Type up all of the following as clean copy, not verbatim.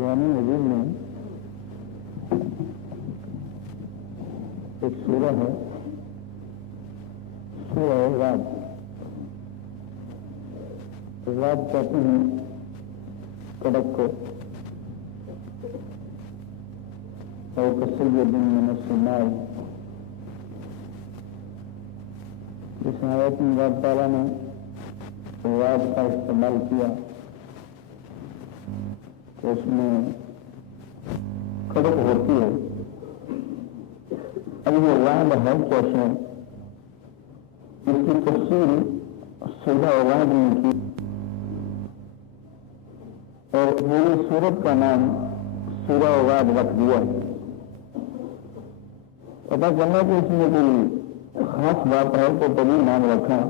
قرآن مجید میں ایک سورہ ہے، سورہ رعد۔ رعد کہتے ہیں کڑک کو، اور کسیب من السماء۔ اس آیت میں اللہ تعالیٰ نے رعد کا استعمال کیا تو اس میں کڑک ہوتی ہے۔ اب یہ رعد ہے کیسے، اس کی تفصیل سورہ رعد نے کی، اور پوری سورت کا نام سورہ رعد رکھ دیا۔ پتا چلا کہ اس میں کوئی خاص بات ہے تو تبھی نام رکھا،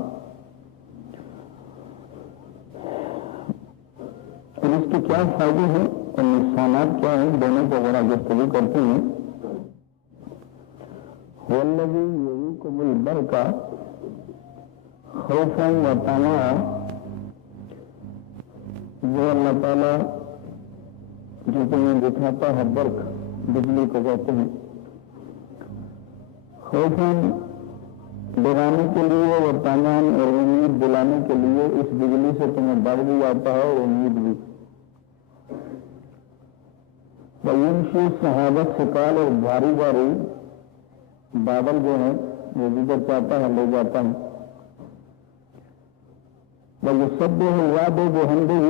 اور اس کے کیا فائدے ہیں اور نقصانات کیا ہیں، دونوں کو ذرا گفتگو کرتے ہیں۔ والذی یریکم البرق خوفا وطمعا، وہ اللہ تعالیٰ جو تمہیں دکھاتا ہے برق، بجلی کو کہتے ہیں، خوفاً ڈرانے کے لیے، اور طمعاً اور امید دلانے کے لیے۔ اس بجلی سے تمہیں ڈر بھی آتا ہے اور امید بھی۔ وَيُنْشِئُ السَّحَابَ الثِّقَالَ، اور بھاری بھاری بادل جو ہے وہ جدھر چاہتا ہے لے جاتا ہے۔ وَيُسَبِّحُ الرَّعْدُ بِحَمْدِهِ،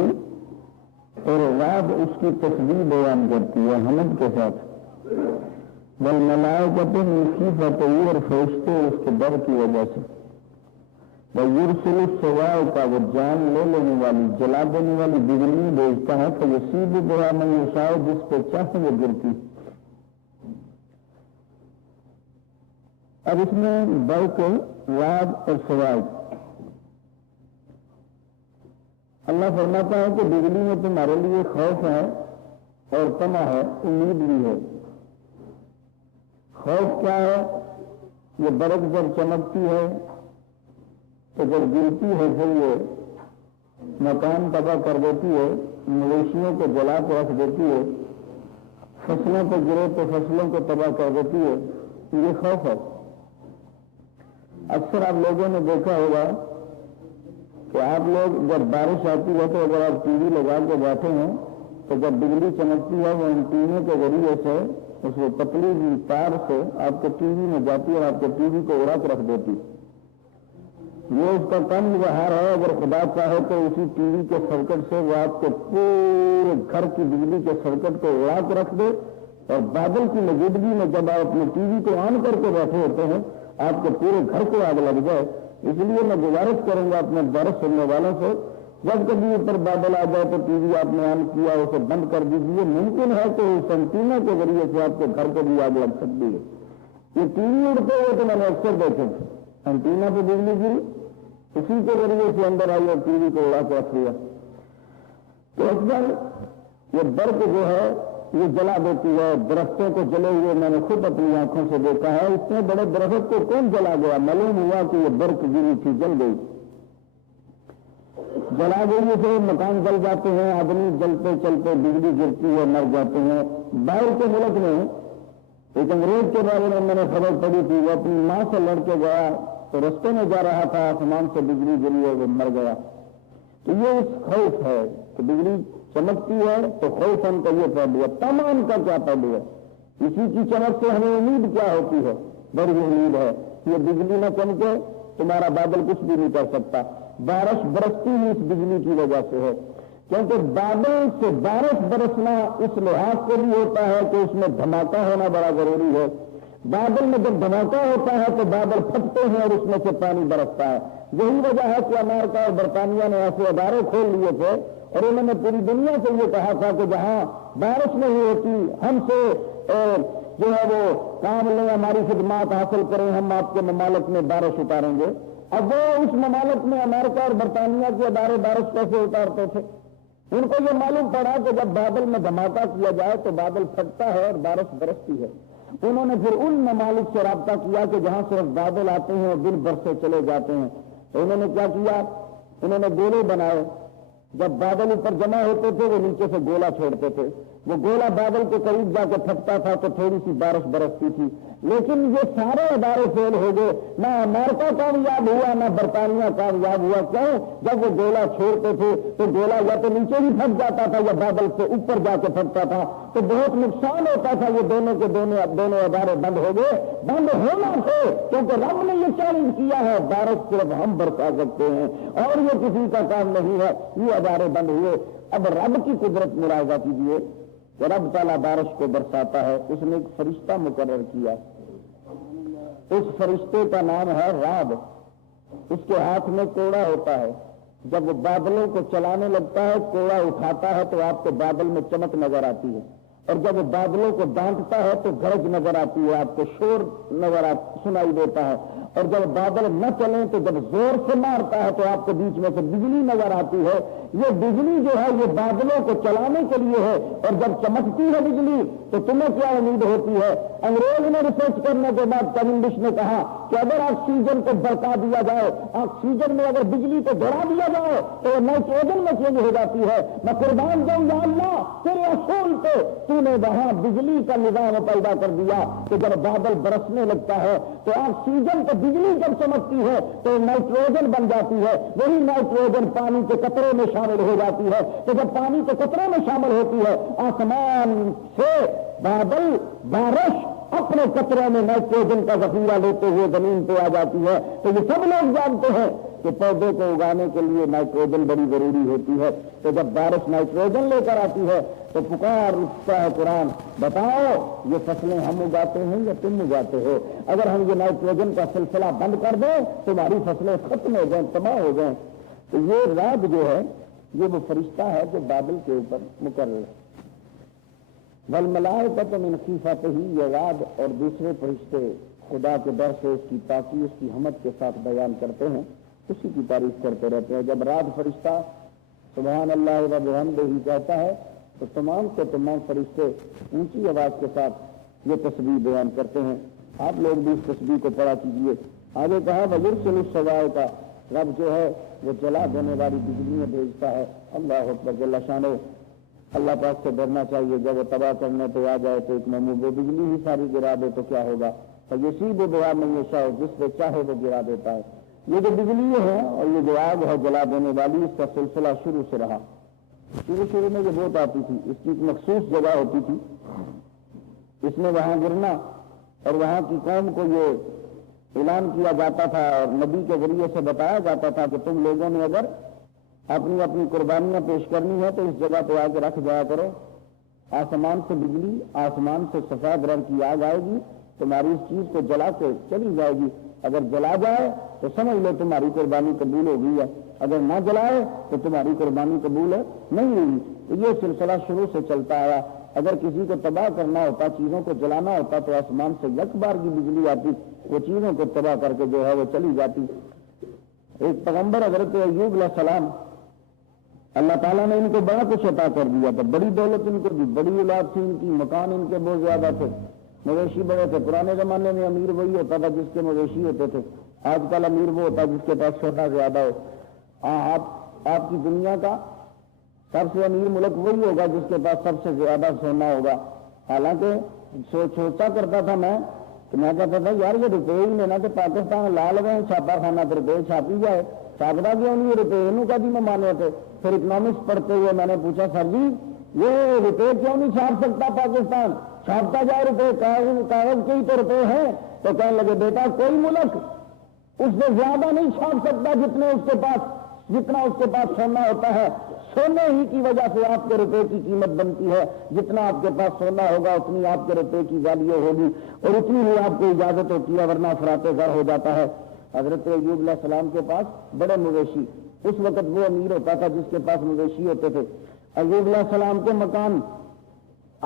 اور رعد اس کی تسبیح بیان کرتی ہے حمد کے ساتھ۔ والملائکۃ من خیفتہ، اور فرشتے اس کے ڈر کی وجہ سے۔ وَيُرْسِلُ الصَّوَاعِقَ، وہ جان لے لینے والی، جلا دینے والی بجلی بھیجتا ہے۔ فَيُصِيبُ بِهَا مَن يَشَاءُ، جس پہ چاہے وہ گرتی۔ اب اس میں برق، رعد اور صواعق، اللہ فرماتا ہے کہ بجلی میں تمہارے لیے خوف ہے اور طمع ہے، امید بھی ہے۔ خوف کیا ہے؟ یہ برق جب چمکتی ہے تو جب گرتی ہے پھر یہ مکان تباہ کر دیتی ہے، مویشیوں کو جلا کے رکھ دیتی ہے، فصلوں پہ گرے تو فصلوں کو تباہ کر دیتی ہے، یہ خوف ہے۔ اکثر آپ لوگوں نے دیکھا ہوگا کہ آپ لوگ جب بارش آتی ہے تو اگر آپ ٹی وی لگا کے بیٹھے ہیں تو جب بجلی چمکتی ہے وہ اینٹینے کے ذریعے سے اس کو پتلی تار سے آپ کے ٹی وی میں جاتی ہے اور آپ کے ٹی وی کو اڑا کے رکھ دیتی۔ یہ اس کا کم وہار ہے، اگر خدا چاہے تو اسی ٹی وی کے سرکٹ سے وہ آپ کے پورے گھر کی بجلی کے سرکٹ کو اڑا کے رکھ دے، اور بادل کی موجودگی میں جب آپ اپنے ٹی وی کو آن کر کے بیٹھے ہوتے ہیں آپ کے پورے گھر کو آگ لگ جائے۔ اس لیے میں گزارش کروں گا اپنے درس سننے والوں سے، جب کبھی اوپر بادل آ جائے تو ٹی وی آپ نے آن کیا اسے بند کر دیجیے۔ ممکن ہے کہ اس اینٹینا کے ذریعے سے آپ کے گھر کو بھی آگ لگ سکتی ہے۔ یہ ٹی وی اڑتے ہوئے تو میں نے اکثر دیکھے تھے، اینٹینا پہ بجلی گری، اسی کے ذریعے سے اندر آئی اور ٹی وی کو اڑا کے رکھ لیا۔ تو اکثر یہ برق جو ہے یہ جلا دیتی ہے، درختوں کو جلے ہوئے میں نے خود اپنی آنکھوں سے دیکھا ہے۔ اتنے بڑے درخت کو کون جلا گیا؟ معلوم ہوا کہ یہ برق گری تھی، جل گئی، جلا گئی سے مکان جل جاتے ہیں، آدمی جلتے چلتے بجلی گرتی ہے مر جاتے ہیں۔ باہر کے ملک میں ایک انگریز کے بارے میں نے خبر پڑی تھی، وہ اپنی ماں سے لڑ کے گیا تو رستے میں جا رہا تھا، آسمان سے بجلی گری ہے، وہ مر گیا۔ تو یہ اس خوف ہے کہ بجلی چمکتی ہے تو خوف ان کا یہ پہلو ہے۔ تمام کا کیا پہلو ہے؟ اسی کی چمک سے ہمیں امید کیا ہوتی ہے؟ بڑی امید ہے یہ بجلی نہ چمکے تمہارا بادل کچھ بھی نہیں کر سکتا۔ بارش برستی ہی اس بجلی کی وجہ سے ہے، کیونکہ بادل سے بارش برسنا اس لحاظ سے بھی ہوتا ہے کہ اس میں دھماکہ ہونا بڑا ضروری ہے۔ بادل میں جب دھماکہ ہوتا ہے تو بادل پھٹتے ہیں اور اس میں سے پانی برستا ہے۔ یہی وجہ ہے کہ امریکہ اور برطانیہ نے ایسے ادارے کھول لیے تھے اور انہوں نے پوری دنیا سے یہ کہا تھا کہ جہاں بارش نہیں ہوتی ہم سے جو ہے وہ کام لیں، ہماری خدمات حاصل کریں، ہم آپ کے ممالک میں بارش اتاریں گے۔ اب وہ اس ممالک میں امریکہ اور برطانیہ کے ادارے بارش کیسے اتارتے تھے؟ ان کو یہ معلوم پڑا کہ جب بادل میں دھماکہ کیا جائے تو بادل پھٹتا ہے اور بارش برستی ہے۔ انہوں نے پھر ان ممالک سے رابطہ کیا کہ جہاں صرف بادل آتے ہیں اور دن بھر سے چلے جاتے ہیں، تو انہوں نے کیا کیا؟ انہوں نے گولے بنائے، جب بادل اوپر جمع ہوتے تھے وہ نیچے سے گولا چھوڑتے تھے، وہ گولا بادل کے قریب جا کے پھٹتا تھا تو تھوڑی سی بارش برستی تھی، لیکن یہ سارے ادارے فیل ہو گئے، نہ امریکہ کامیاب ہوا نہ برطانیہ کامیاب ہوا۔ کیوں؟ جب وہ گولا چھوڑتے تھے تو گولا یا تو نیچے ہی پھٹ جاتا تھا یا بادل سے اوپر جا کے پھٹتا تھا، تو بہت نقصان ہوتا تھا۔ یہ دونوں کے دونوں ادارے بند ہو گئے، بند ہونا تھے، کیونکہ رب نے یہ چیلنج کیا ہے بارش صرف ہم برسا سکتے ہیں اور یہ کسی کا کام نہیں ہے۔ یہ ادارے بند ہوئے۔ اب رب کی قدرت ملاحظہ کیجیے کہ رب تعالیٰ بارش کو برساتا ہے، اس نے ایک فرشتہ مقرر کیا، اس فرشتے کا نام ہے رعد، اس کے ہاتھ میں کوڑا ہوتا ہے، جب وہ بادلوں کو چلانے لگتا ہے کوڑا اٹھاتا ہے تو آپ کو بادل میں چمک نظر آتی ہے، اور جب وہ بادلوں کو ڈانٹتا ہے تو گرج نظر آتی ہے، آپ کو شور سنائی دیتا ہے، اور جب بادل نہ چلیں تو جب زور سے مارتا ہے تو آپ کو بیچ میں سے بجلی نظر آتی ہے۔ یہ بجلی جو ہے یہ بادلوں کو چلانے کے لیے ہے، اور جب چمکتی ہے بجلی تو تمہیں کیا امید ہوتی ہے؟ انگریز نے ریسرچ کرنے کے بعد کیونڈش نے کہا کہ اگر آکسیجن کو برقا دیا جائے، آکسیجن میں اگر بجلی کو دھڑا دیا جائے تو وہ نائٹروجن میں چینج ہو جاتی ہے۔ میں قربان جاؤں یا اللہ تیرے اصول پہ، تو نے وہاں بجلی کا نظام پیدا کر دیا کہ جب بادل برسنے لگتا ہے تو آکسیجن کو بجلی جب چمکتی ہے تو نائٹروجن بن جاتی ہے، وہی نائٹروجن پانی کے قطرے میں شامل ہو جاتی ہے، تو جب پانی کے قطرے میں شامل ہوتی ہے آسمان سے بادل بارش اپنے قطرے میں نائٹروجن کا ذخیرہ لیتے ہوئے زمین پہ آ جاتی ہے۔ تو یہ سب لوگ جانتے ہیں کہ پودے کو اگانے کے لیے نائٹروجن بڑی ضروری ہوتی ہے، تو جب بارش نائٹروجن لے کر آتی ہے تو پکار اٹھتا ہے قرآن، بتاؤ یہ فصلیں ہم اگاتے ہیں یا تم اگاتے ہو؟ اگر ہم یہ نائٹروجن کا سلسلہ بند کر دیں تمہاری فصلیں ختم ہو جائیں، تباہ ہو جائیں۔ تو یہ رعد جو ہے یہ وہ فرشتہ ہے جو بادل کے اوپر مقرر ہے۔ والملائکۃ من خیفتہ، یہ رعد اور دوسرے فرشتے خدا کے ڈر سے اس کی پاکی اس کی حمد کے ساتھ بیان کرتے ہیں، اسی کی تعریف کرتے رہتے ہیں۔ جب رعد فرشتہ سبحان اللہ و بحمدہ ہی کہتا ہے تو تمام کے تمام فرشتے اونچی آواز کے ساتھ یہ تسبیح بیان کرتے ہیں۔ آپ لوگ بھی اس تسبیح کو پڑھا کیجیے۔ آگے کہا وَيُرْسِلُ الصَّوَاعِقَ، رب جو ہے وہ جلا دینے والی بجلیاں بھیجتا ہے۔ اللہ اکبر جل شانہ، اللہ پاک سے ڈرنا چاہیے۔ جب وہ تباہ کرنے پہ آ جائے تو ایک معمول وہ بجلی ہی ساری گرا دے تو کیا ہوگا؟ فَيُصِيبُ بِهَا مَن يَشَاءُ، جس پہ چاہے وہ گرا دیتا ہے۔ یہ جو بجلی ہے اور یہ جو آگ ہے جلا دینے والی، اس کا سلسلہ شروع سے رہا۔ شروع میں یہ بہت آتی تھی، اس کی ایک مخصوص جگہ ہوتی تھی، اس نے وہاں گرنا اور وہاں کی قوم کو یہ اعلان کیا جاتا تھا اور نبی کے ذریعے سے بتایا جاتا تھا کہ تم لوگوں نے اگر اپنی اپنی قربانیاں پیش کرنی ہے تو اس جگہ پہ آ کے رکھ جایا کرو، آسمان سے بجلی، آسمان سے سفید رنگ کی آگ آئے گی، تمہاری اس چیز کو جلا کے چلی جائے گی، اگر جلا جائے تو سمجھ لو تمہاری قربانی قبول ہو گئی ہے، اگر نہ جلائے تو تمہاری قربانی قبول ہے نہیں ہوئی۔ تو یہ سلسلہ شروع سے چلتا آیا۔ اگر کسی کو تباہ کرنا ہوتا، چیزوں کو جلانا ہوتا تو آسمان سے یک بار کی بجلی آتی، وہ چیزوں کو تباہ کر کے جو ہے وہ چلی جاتی۔ ایک پیغمبر حضرت ایوب علیہ السلام، اللہ تعالیٰ نے ان کو بڑا کچھ عطا کر دیا تھا، بڑی دولت ان کو دی، بڑی اولاد تھی ان کی، مکان ان کے بہت زیادہ تھے، مویشی بڑے تھے۔ پرانے زمانے میں امیر وہی ہوتا تھا جس کے مویشی ہوتے تھے، آج کل امیر وہ ہوتا ہے جس کے پاس سونا زیادہ ہو۔ آپ کی دنیا کا سب سے امیر ملک وہی ہوگا جس کے پاس سب سے زیادہ سونا ہوگا۔ حالانکہ سوچا کرتا تھا میں کہ میں کہتا تھا یار یہ روپے ہی لینا تو پاکستان لا لگے چھاپا خانہ تو روپے چھاپی جائے، چھاپتا کیوں نہیں روپے انہوں کا بھی میں مانے تھے۔ پھر اکنامکس پڑھتے ہوئے میں نے پوچھا سر جی یہ روپے کیوں نہیں چھاپ سکتا پاکستان، چھاپتا جائے روپے، کاغذ کے ہی تو روپے ہیں۔ تو کہنے لگے بیٹا کوئی ملک اس سے زیادہ نہیں چھاپ سکتا جتنا اس کے پاس سونا ہوتا ہے۔ سونے ہی کی وجہ سے آپ کے روپے کی قیمت بنتی ہے، جتنا آپ کے پاس سونا ہوگا اتنی آپ کے روپے کی ویلیو ہوگی اور اتنی ہی آپ کو اجازت ہوتی ہے، ورنہ افراط زر ہو جاتا ہے۔ حضرت ایوب علیہ السلام کے پاس بڑے مویشی، اس وقت وہ امیر ہوتا تھا جس کے پاس مویشی ہوتے تھے۔ ایوب علیہ السلام کے مکان،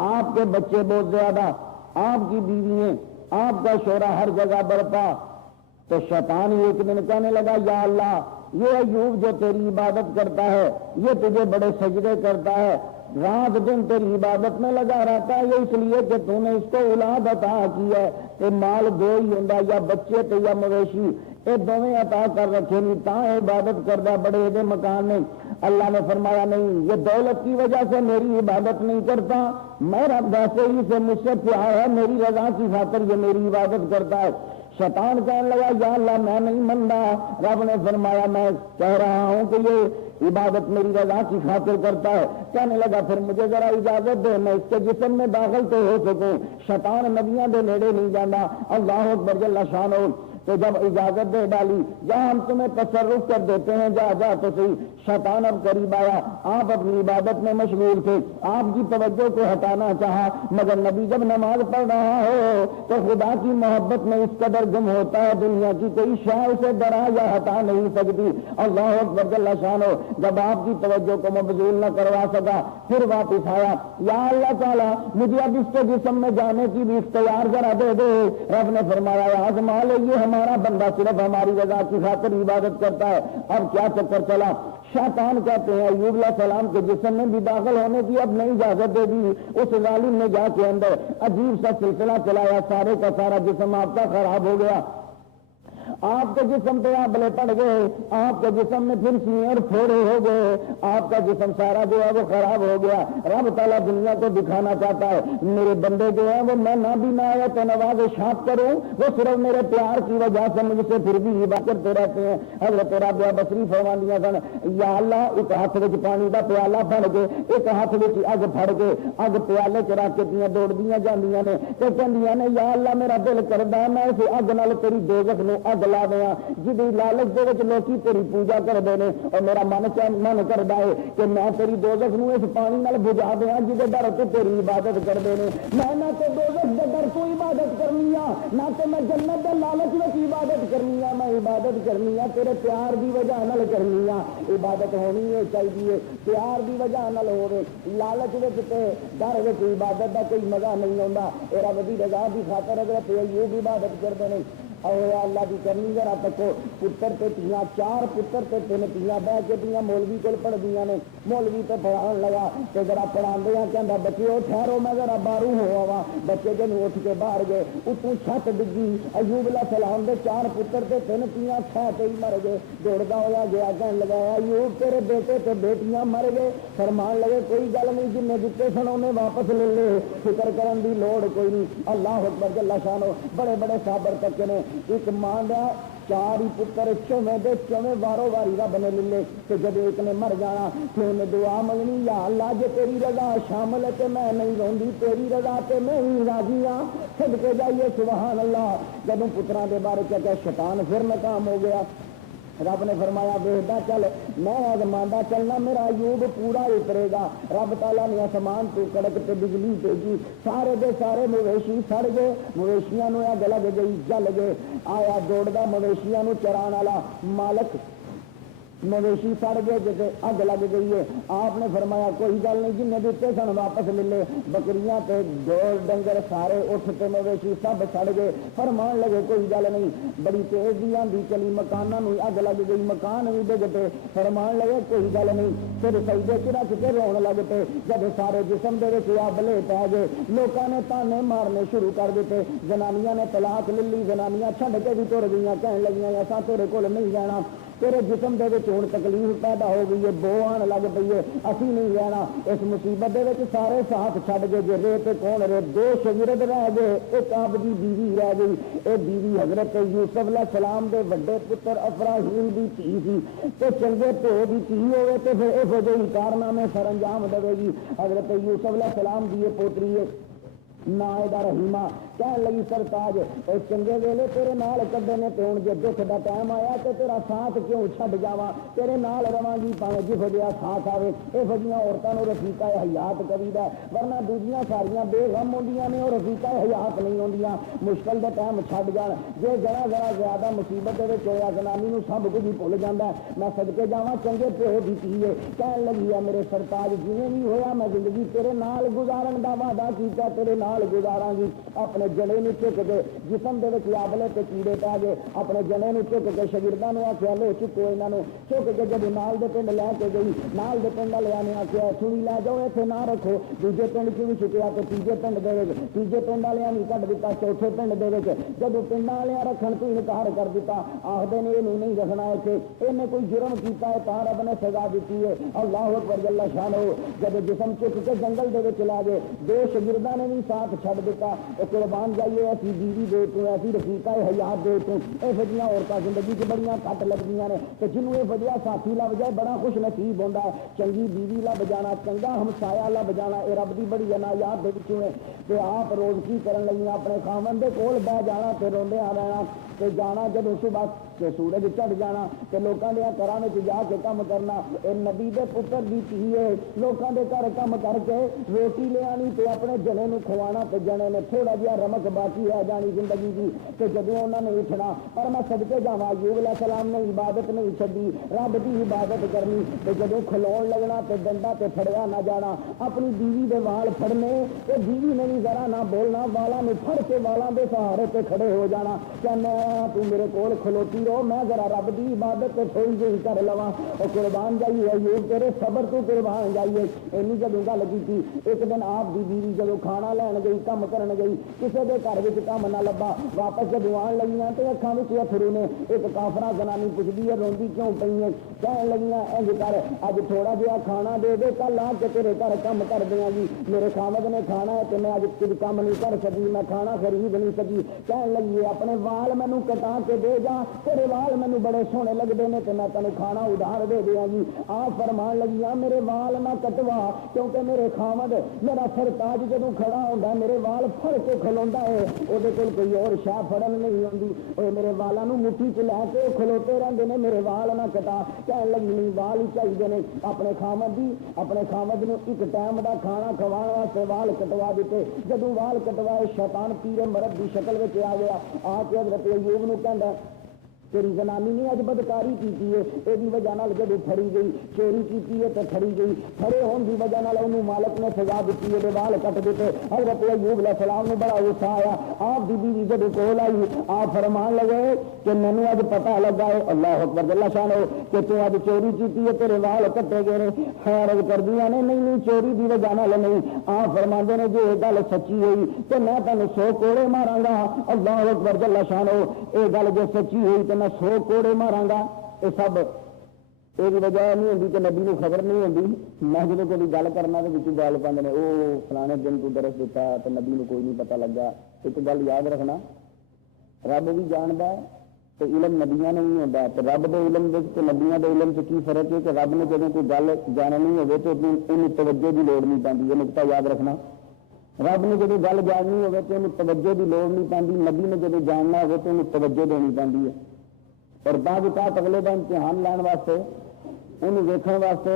آپ کے بچے بہت زیادہ، آپ کی بیویاں، آپ کا شورا ہر جگہ برپا۔ تو شیطان ہی ایک دن کہنے لگا یا اللہ یہ ایوب جو تیری عبادت کرتا ہے، یہ تجھے بڑے سجدے کرتا ہے، رات دن تیری عبادت میں لگا رہتا ہے، یہ اس لیے کہ تو نے اس کو اولاد عطا کی ہے کہ مال دو ہی ہوں یا بچے تے یا مویشی، یہ دونوں عطا کر رکھے نہیں تا عبادت کردہ بڑے دے مکان نے۔ اللہ نے فرمایا نہیں، یہ دولت کی وجہ سے میری عبادت نہیں کرتا، میں رب ویسے ہی سے مجھ سے پیار ہے، میری رضا کی خاطر یہ میری عبادت کرتا ہے۔ شیطان کہنے لگا یا اللہ میں نہیں منتا، رب نے فرمایا میں کہہ رہا ہوں کہ یہ عبادت میری رضا کی خاطر کرتا ہے۔ کہنے لگا پھر مجھے ذرا اجازت دے میں اس کے جسم میں داخل تو ہو سکوں۔ شیطان نبیوں کے نیڑے نہیں جانا، اللہ اکبر جل شانہ۔ تو جب اجازت دے ڈالی، جہاں ہم تمہیں تصرف کر دیتے ہیں جا جا تو صحیح، شیطان اب قریب آیا، آپ اپنی عبادت میں مشغول تھے، آپ کی توجہ کو ہٹانا چاہا، مگر نبی جب نماز پڑھ رہا ہو تو خدا کی محبت میں اس قدر گم ہوتا ہے، دنیا کی کوئی شے اسے ڈرا یا ہٹا نہیں سکتی۔ اللہ اکبر جل شانہ۔ جب آپ کی توجہ کو مبذول نہ کروا سکا، پھر واپس آیا، یا اللہ تعالیٰ مجھے اب اس کے جسم میں جانے کی بھی اختیار ذرا دے دے۔ رب نے فرمایا آزما لے، یہ ہمارا بندہ صرف ہماری رضا کی خاطر عبادت کرتا ہے۔ اب کیا چکر چلا، شیطان کہتے ہیں ایوب علیہ السلام کے جسم میں بھی داخل ہونے کی اب نہیں اجازت دے دی، اس ظالم نے جا کے اندر عجیب سا سلسلہ چلایا، سارے کا سارا جسم آپ کا خراب ہو گیا، آپ کے جسم پہ آبلے پڑ گئے، آپ کے جسم میں پھر سینے اور پھوڑے ہو گئے، آپ کا جسم سارا جو ہے وہ خراب ہو گیا۔ رب تعالیٰ دنیا کو دکھانا چاہتا ہے میرے بندے جو ہیں وہ میں نہ بھی نہ آیا تو نوازشات کروں، وہ صرف میرے پیار کی وجہ سے مجھ سے پھر بھی عبادت کرتے رہتے ہیں۔ حضرت رابعہ بصری فرماندیاں سن یا اللہ ایک ہاتھ وچ پانی دا پیالہ پھڑ کے، ایک ہاتھ وچ اگ پھڑ کے، اگ پیالے چ رکھ کے دوڑدیاں جاندیاں نے تے کہندیاں نے یا اللہ میرا دل کردا ہے میں اس اگ نال تیری دوزخ نو اگ لا دیا، جی لالچ دے وچ لوکی تیری پوجا کرتے ہیں، اور میرا من کرتا ہے کہ میں تیری دوزخ نو اس پانی نال بجھا دیا جہے ڈر تو تیری عبادت کرتے ہیں۔ میں نہ تو دوزخ دے ڈر تو عبادت کرنی آ، نہ تو میں جنت دے لالچ وچ عبادت کرنی آ، میں عبادت کرنی آ تیرے پیار دی وجہ نال کرنی آ۔ عبادت ہونی ہے چاہیے پیار دی وجہ نال ہوے، لالچ وچ تے ڈر وچ عبادت دا کوئی مزہ نہیں آتا۔ اے رب دی رضا دی خاطر حضرت ایوب عبادت کرتے ہیں، اور اللہ کی کرنی ذرا تکو، پتر تے تیاں، چار پتر تے تین تیاں بہ کے تیاں مولوی کول پڑھدیاں نے، مولوی تے پڑھان لگا تے ذرا پڑھاندیاں کہندا بچیو ٹھہرو میں ذرا باہروں ہو آواں، بچے جن اٹھ کے باہر گئے، اتوں چھت ڈگی، ایوب علیہ السلام دے چار پتر تے تین تیاں چھت تے ہی مر گئے، دوڑدا ہویا گیا کہن لگا ایوب تیرے بیٹے تے بیٹیاں مر گئے، فرمان لگے کوئی گل نہیں جن دتے سن انہیں واپس لے لے، فکر کرن دی لوڑ کوئی نہیں۔ اللہ اکبر جل شانہ۔ بڑے بڑے صابر تک نے ایک ماں دا چار ہی پتر چویں دے چویں وارو واری رب نے لے کہ جب ایک نے مر جانا پھر انہیں دعا منگنی یا اللہ جے تیری رضا شامل ہے تے میں نہیں روندی، تیری رضا تے میں ہی راضی ہاں، صدقے جائیے سبحان اللہ۔ جب پتراں دے بارے کہ شیطان پھر ناکام ہو گیا، رب نے فرمایا بیٹا چل میں آزماندہ چلنا میرا ایوب پورا اترے گا۔ رب تعالیٰ نے آسمان تو کڑک تے بجلی بھیجی، سارے دے سارے مویشی سڑ گئے، مویشیاں نو اگ لگ گئی جل گئے، آیا دوڑدا مویشیاں نو چران والا مالک، مویشی سڑ گئے جیسے اگ لگ گئی ہے۔ آپ نے فرمایا کوئی گل نہیں جن دیتے سن واپس لے لے، بکریاں تے گول ڈنگر سارے اٹھتے مویشی سب سڑ گئے، فرمان لگے کوئی گل نہیں، بڑی تیز دی آندھی چلی مکاناں نو اگ لگ گئی، مکان بھی ڈگ پے، فرمان لگے کوئی گل نہیں، پھر سجدے چ رکھ کے رون لگ پے، جب سارے جسم دے وچ ابلے پی گئے، لوکاں نے تانے مارنے شروع کر دیتے، زنانیاں نے طلاق لے لی، زنانیاں چھڈ کے بھی تر گئیاں، کہن لگیاں اساں تیرے کول نہیں جانا، تیرے جسم دے وچ ہن تکلیف پیدا ہو گئی ہے، بو آن لگ پئی ہے، اسی نہیں رہنا اس مصیبت دے وچ، سارے ساتھ چھڈ کے جے رے تے کون رے، دو شاگرد رہ گئے، ایک آپ دی بیوی رہ گئی، اے بیوی حضرت یوسف علیہ السلام دے وڈے پتر افراہیم دی دھی سی، تے چنگے پیو دی دھی ہوے تے پھر ایہو جہی کارنامے سر انجام دے گی۔ حضرت یوسف علیہ السلام دی پوتری ہے نائدہ رحیمہ کہن لگی سرتاج اے چنگے ویلے تیرے نال کڈے نے تے ہن جے دکھ دا ٹائم آیا تے تیرا ساتھ کیوں چھڈ جاواں، تیرے نال رواں گی پاویں جہو جہا ساتھ آوے۔ اے جیاں عورتاں نوں رفیقہ حیات کریدا، ورنہ دوجیاں ساریاں بے غم ہوندیاں نے اور رفیقہ حیات نہیں ہوندیاں، مشکل دے ٹائم چھڈ جان، جے ذرا زیادہ مصیبت دے وچ ہویا زنانی نوں سب کچھ ہی بھل جاندا ہے۔ میں صدقے جاواں چنگے پیو دی دھی ہے، کہن لگی ہے میرے سرتاج جویں بھی ہویا میں زندگی تیرے نال گزارن دا وعدہ کیتا، تیرے نال نال گزارا گی. اپنے جنے نو چک کے جسم دے وچ آبلے تے کیڑے پا گئے, اپنے جنے نو چک کے شاگرداں نو آخیا لو چکو انہاں نو, چک کے جب نال دے پنڈ لے کے گئی, نال دے پنڈ والے نے آخیا چھوڑی لے جاؤ اتنے نہ رکھو, دوجے پنڈ کی بھی چکیا تو تیجے پنڈ دے وچ, تیجے پنڈ والے نے کٹ دیتا چوتھے پنڈ دے وچ, جب پنڈ والے رکھن تو انکار کر دیتا, آخدے نے یہ نہیں رکھنا اتنے, انہیں کوئی جرم کیتا ہے تا رب نے سزا دیتی ہے. اللہ اکبر جل شانہ. جب جسم چک کے جنگل دے وچ لا گئے, دو شاگرداں نے بھی ساتھ چھڈ دیتا. قربان جائیے ایسی بیوی دے تو ایسی رفیقہ حیات دے تو یہ فجیاں عورتیں زندگی چ بڑی گھٹ لگدیاں نے, تو جنوں یہ وجہ ساتھی لب جائے بڑا خوش نصیب ہوتا ہے. چنگی بیوی لب جانا, چنگا ہمسایا لب جانا, یہ رب دی بڑی عنایات دے وچوں ہے. تے آپ روز کی کرن لگی اپنے خاوند دے کول بہ جانا تے روندیاں رہنا, تے جانا جب صبح تے سورج چڑھ جانا تے لوکاں دے گھراں وچ جا کے کم کرنا. اے نبی دے پتر دی دھی ہے, لوکاں دے گھر کم کر کے روٹی لے آنی تے اپنے جنے نو کھوانا, تے جنے نے تھوڑا جہا رمک باقی رہ جانی زندگی دی, تے جدوں انہاں نے اٹھنا. پر میں صدقے جاواں ایوب علیہ السلام نے عبادت نہیں چھڈی, رب دی عبادت کرنی, تے جدوں کھلون لگنا تے ڈنڈا تے پھڑیا نہ جانا, اپنی بیوی دے وال پھڑنے تے بیوی نے بھی ذرا نہ بولنا, والاں نوں پھڑ کے والاں دے سہارے تے کھڑے ہو جانا, کہنا تو میرے کول کھلوتی رہو, میں ذرا رب دی عبادت تے تھوڑی جہی کر لواں. او قربان جائیے ایوب تیرے صبر تو قربان جائیے. اینی جدوں گل کیتی, ایک دن آپ دی بیوی جدوں کھانا لین گئی, کم کرن گئی, کسے دے گھر وچ کم نہ لبا, واپس جدوں آن لگیاں تے اکھاں وچ اتھرو نے. ایک کافرہ زنانی پوچھدی ہے روندی کیوں پئی ہے, کہن لگیاں انج کر اج تھوڑا جہا کھانا دے دے, کل آ کے تیرے گھر کم کر دیاں گی. میرے خاوند نے کھانا ہے تے میں اج کچھ کم نہیں کر سکی, میں کھانا خرید نہیں سکی. کہن لگی اپنے وال مینوں کٹا کے دے جا, تیرے وال مینوں بڑے سونے لگدے نے تے میں تینوں کھانا ادھار دے دیاں گی. آپ فرمان لگیاں میرے وال نہ کٹوا, کیونکہ میرے خاوند میرا سرتاج جدوں کھڑا ہوندا میرے وال پھڑ کے کھلوندا ہے, اودے کول کوئی اور شے پھڑن نہیں ہوندی. اوے میرے والاں نوں مٹھی چ لے کے کھلوتے رہندے نے, میرے وال نہ کٹا. کہن لگی نہیں وال ہی چاہیے نے. اپنے خاوند نوں ایک ٹائم دا کھانا کھوانے واسطے وال کٹوا دیتے. جدوں وال کٹوائے شیطان پیرے مرد دی شکل وچ آ گیا, آ کے حضرت ایوب نوں کہندا تیری زنانی نے اج بدکاری کی ہے, یہ وجہ جب پھڑی گئی, چوری کی ہے تو پھڑی گئی, پھڑے ہونے کی وجہ انہوں مالک نے سزا دیتی ہے, وال کٹ دیتے. حضرت ایوب علیہ السلام نے بڑا غصہ آیا. آپ کی بیوی جب کول آئی, آپ فرمان لگے کہ مینوں اج پتہ لگا ہے, اللہ اکبر جل شانہ, کہ تو اج چوری کی ہے, تیرے وال کٹے گئے. خیر کردیاں نے نہیں چوری کی وجہ نہیں. آپ فرماندے نے جی یہ گل سچی ہوئی تو میں تینوں 100 کوڑے ماراں گا. اللہ اکبر جل شانہ, یہ گل جو سچی ہوئی تو میں 100 کوڑے ماراں گا. یہ سب یہ وجہ نہیں ہوتی کہ نبی کو خبر نہیں ہوتی. میں جب کوئی گل کرنا تو بچوں گل پہ وہ فلانے دن تو درس دیتا تو نبی کو کوئی نہیں پتا لگا. ایک گل یاد رکھنا, رب بھی جانتا ہے تو علم نبیاں نے نہیں ہوتا. تو رب کے علم تو نبیاں کے علم سے کی فرق ہے کہ رب نے جب کوئی گل جاننی ہوگی تو انہیں توجہ کی لوڑ نہیں پاتی. یہ نقطہ یاد رکھنا, رب نے جب گل جاننی ہوگی تو انہیں توجہ کی لوڑ نہیں پاتی. نبی نے جب جاننا ہوگا تو انہیں توجہ دینی پاتی ہے. اور بعض اوقات اگلے کا امتحان لین واسطے انہوں ویکھن واسطے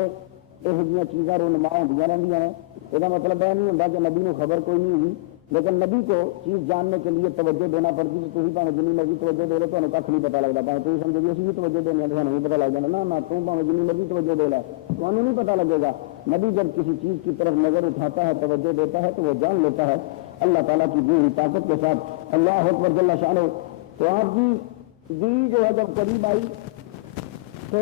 یہ چیزاں رونما ہوندیاں رہندیاں ہیں. یہ مطلب یہ نہیں ہوتا کہ نبی کو خبر کوئی نہیں ہوئی, لیکن نبی کو چیز جاننے کے لیے توجہ دینا پڑتی. تو تھی پاویں جنی مرضی توجہ دے لو تو کھ نہیں پتا لگتا. پاویں تھی سمجھو اسی بھی توجہ دینے تو نہیں پتا لگ جانا. نہ تم پاویں جنی مرضی توجہ دے لے تو نہیں پتا لگے گا. نبی جب کسی چیز کی طرف نظر اٹھاتا ہے, توجہ دیتا ہے, تو وہ جان لیتا ہے اللہ تعالیٰ کی دی ہوئی طاقت کے ساتھ. اللہ اکبر جل شانہ. تو آپ کی دی جو ہے جب قریب آئی تو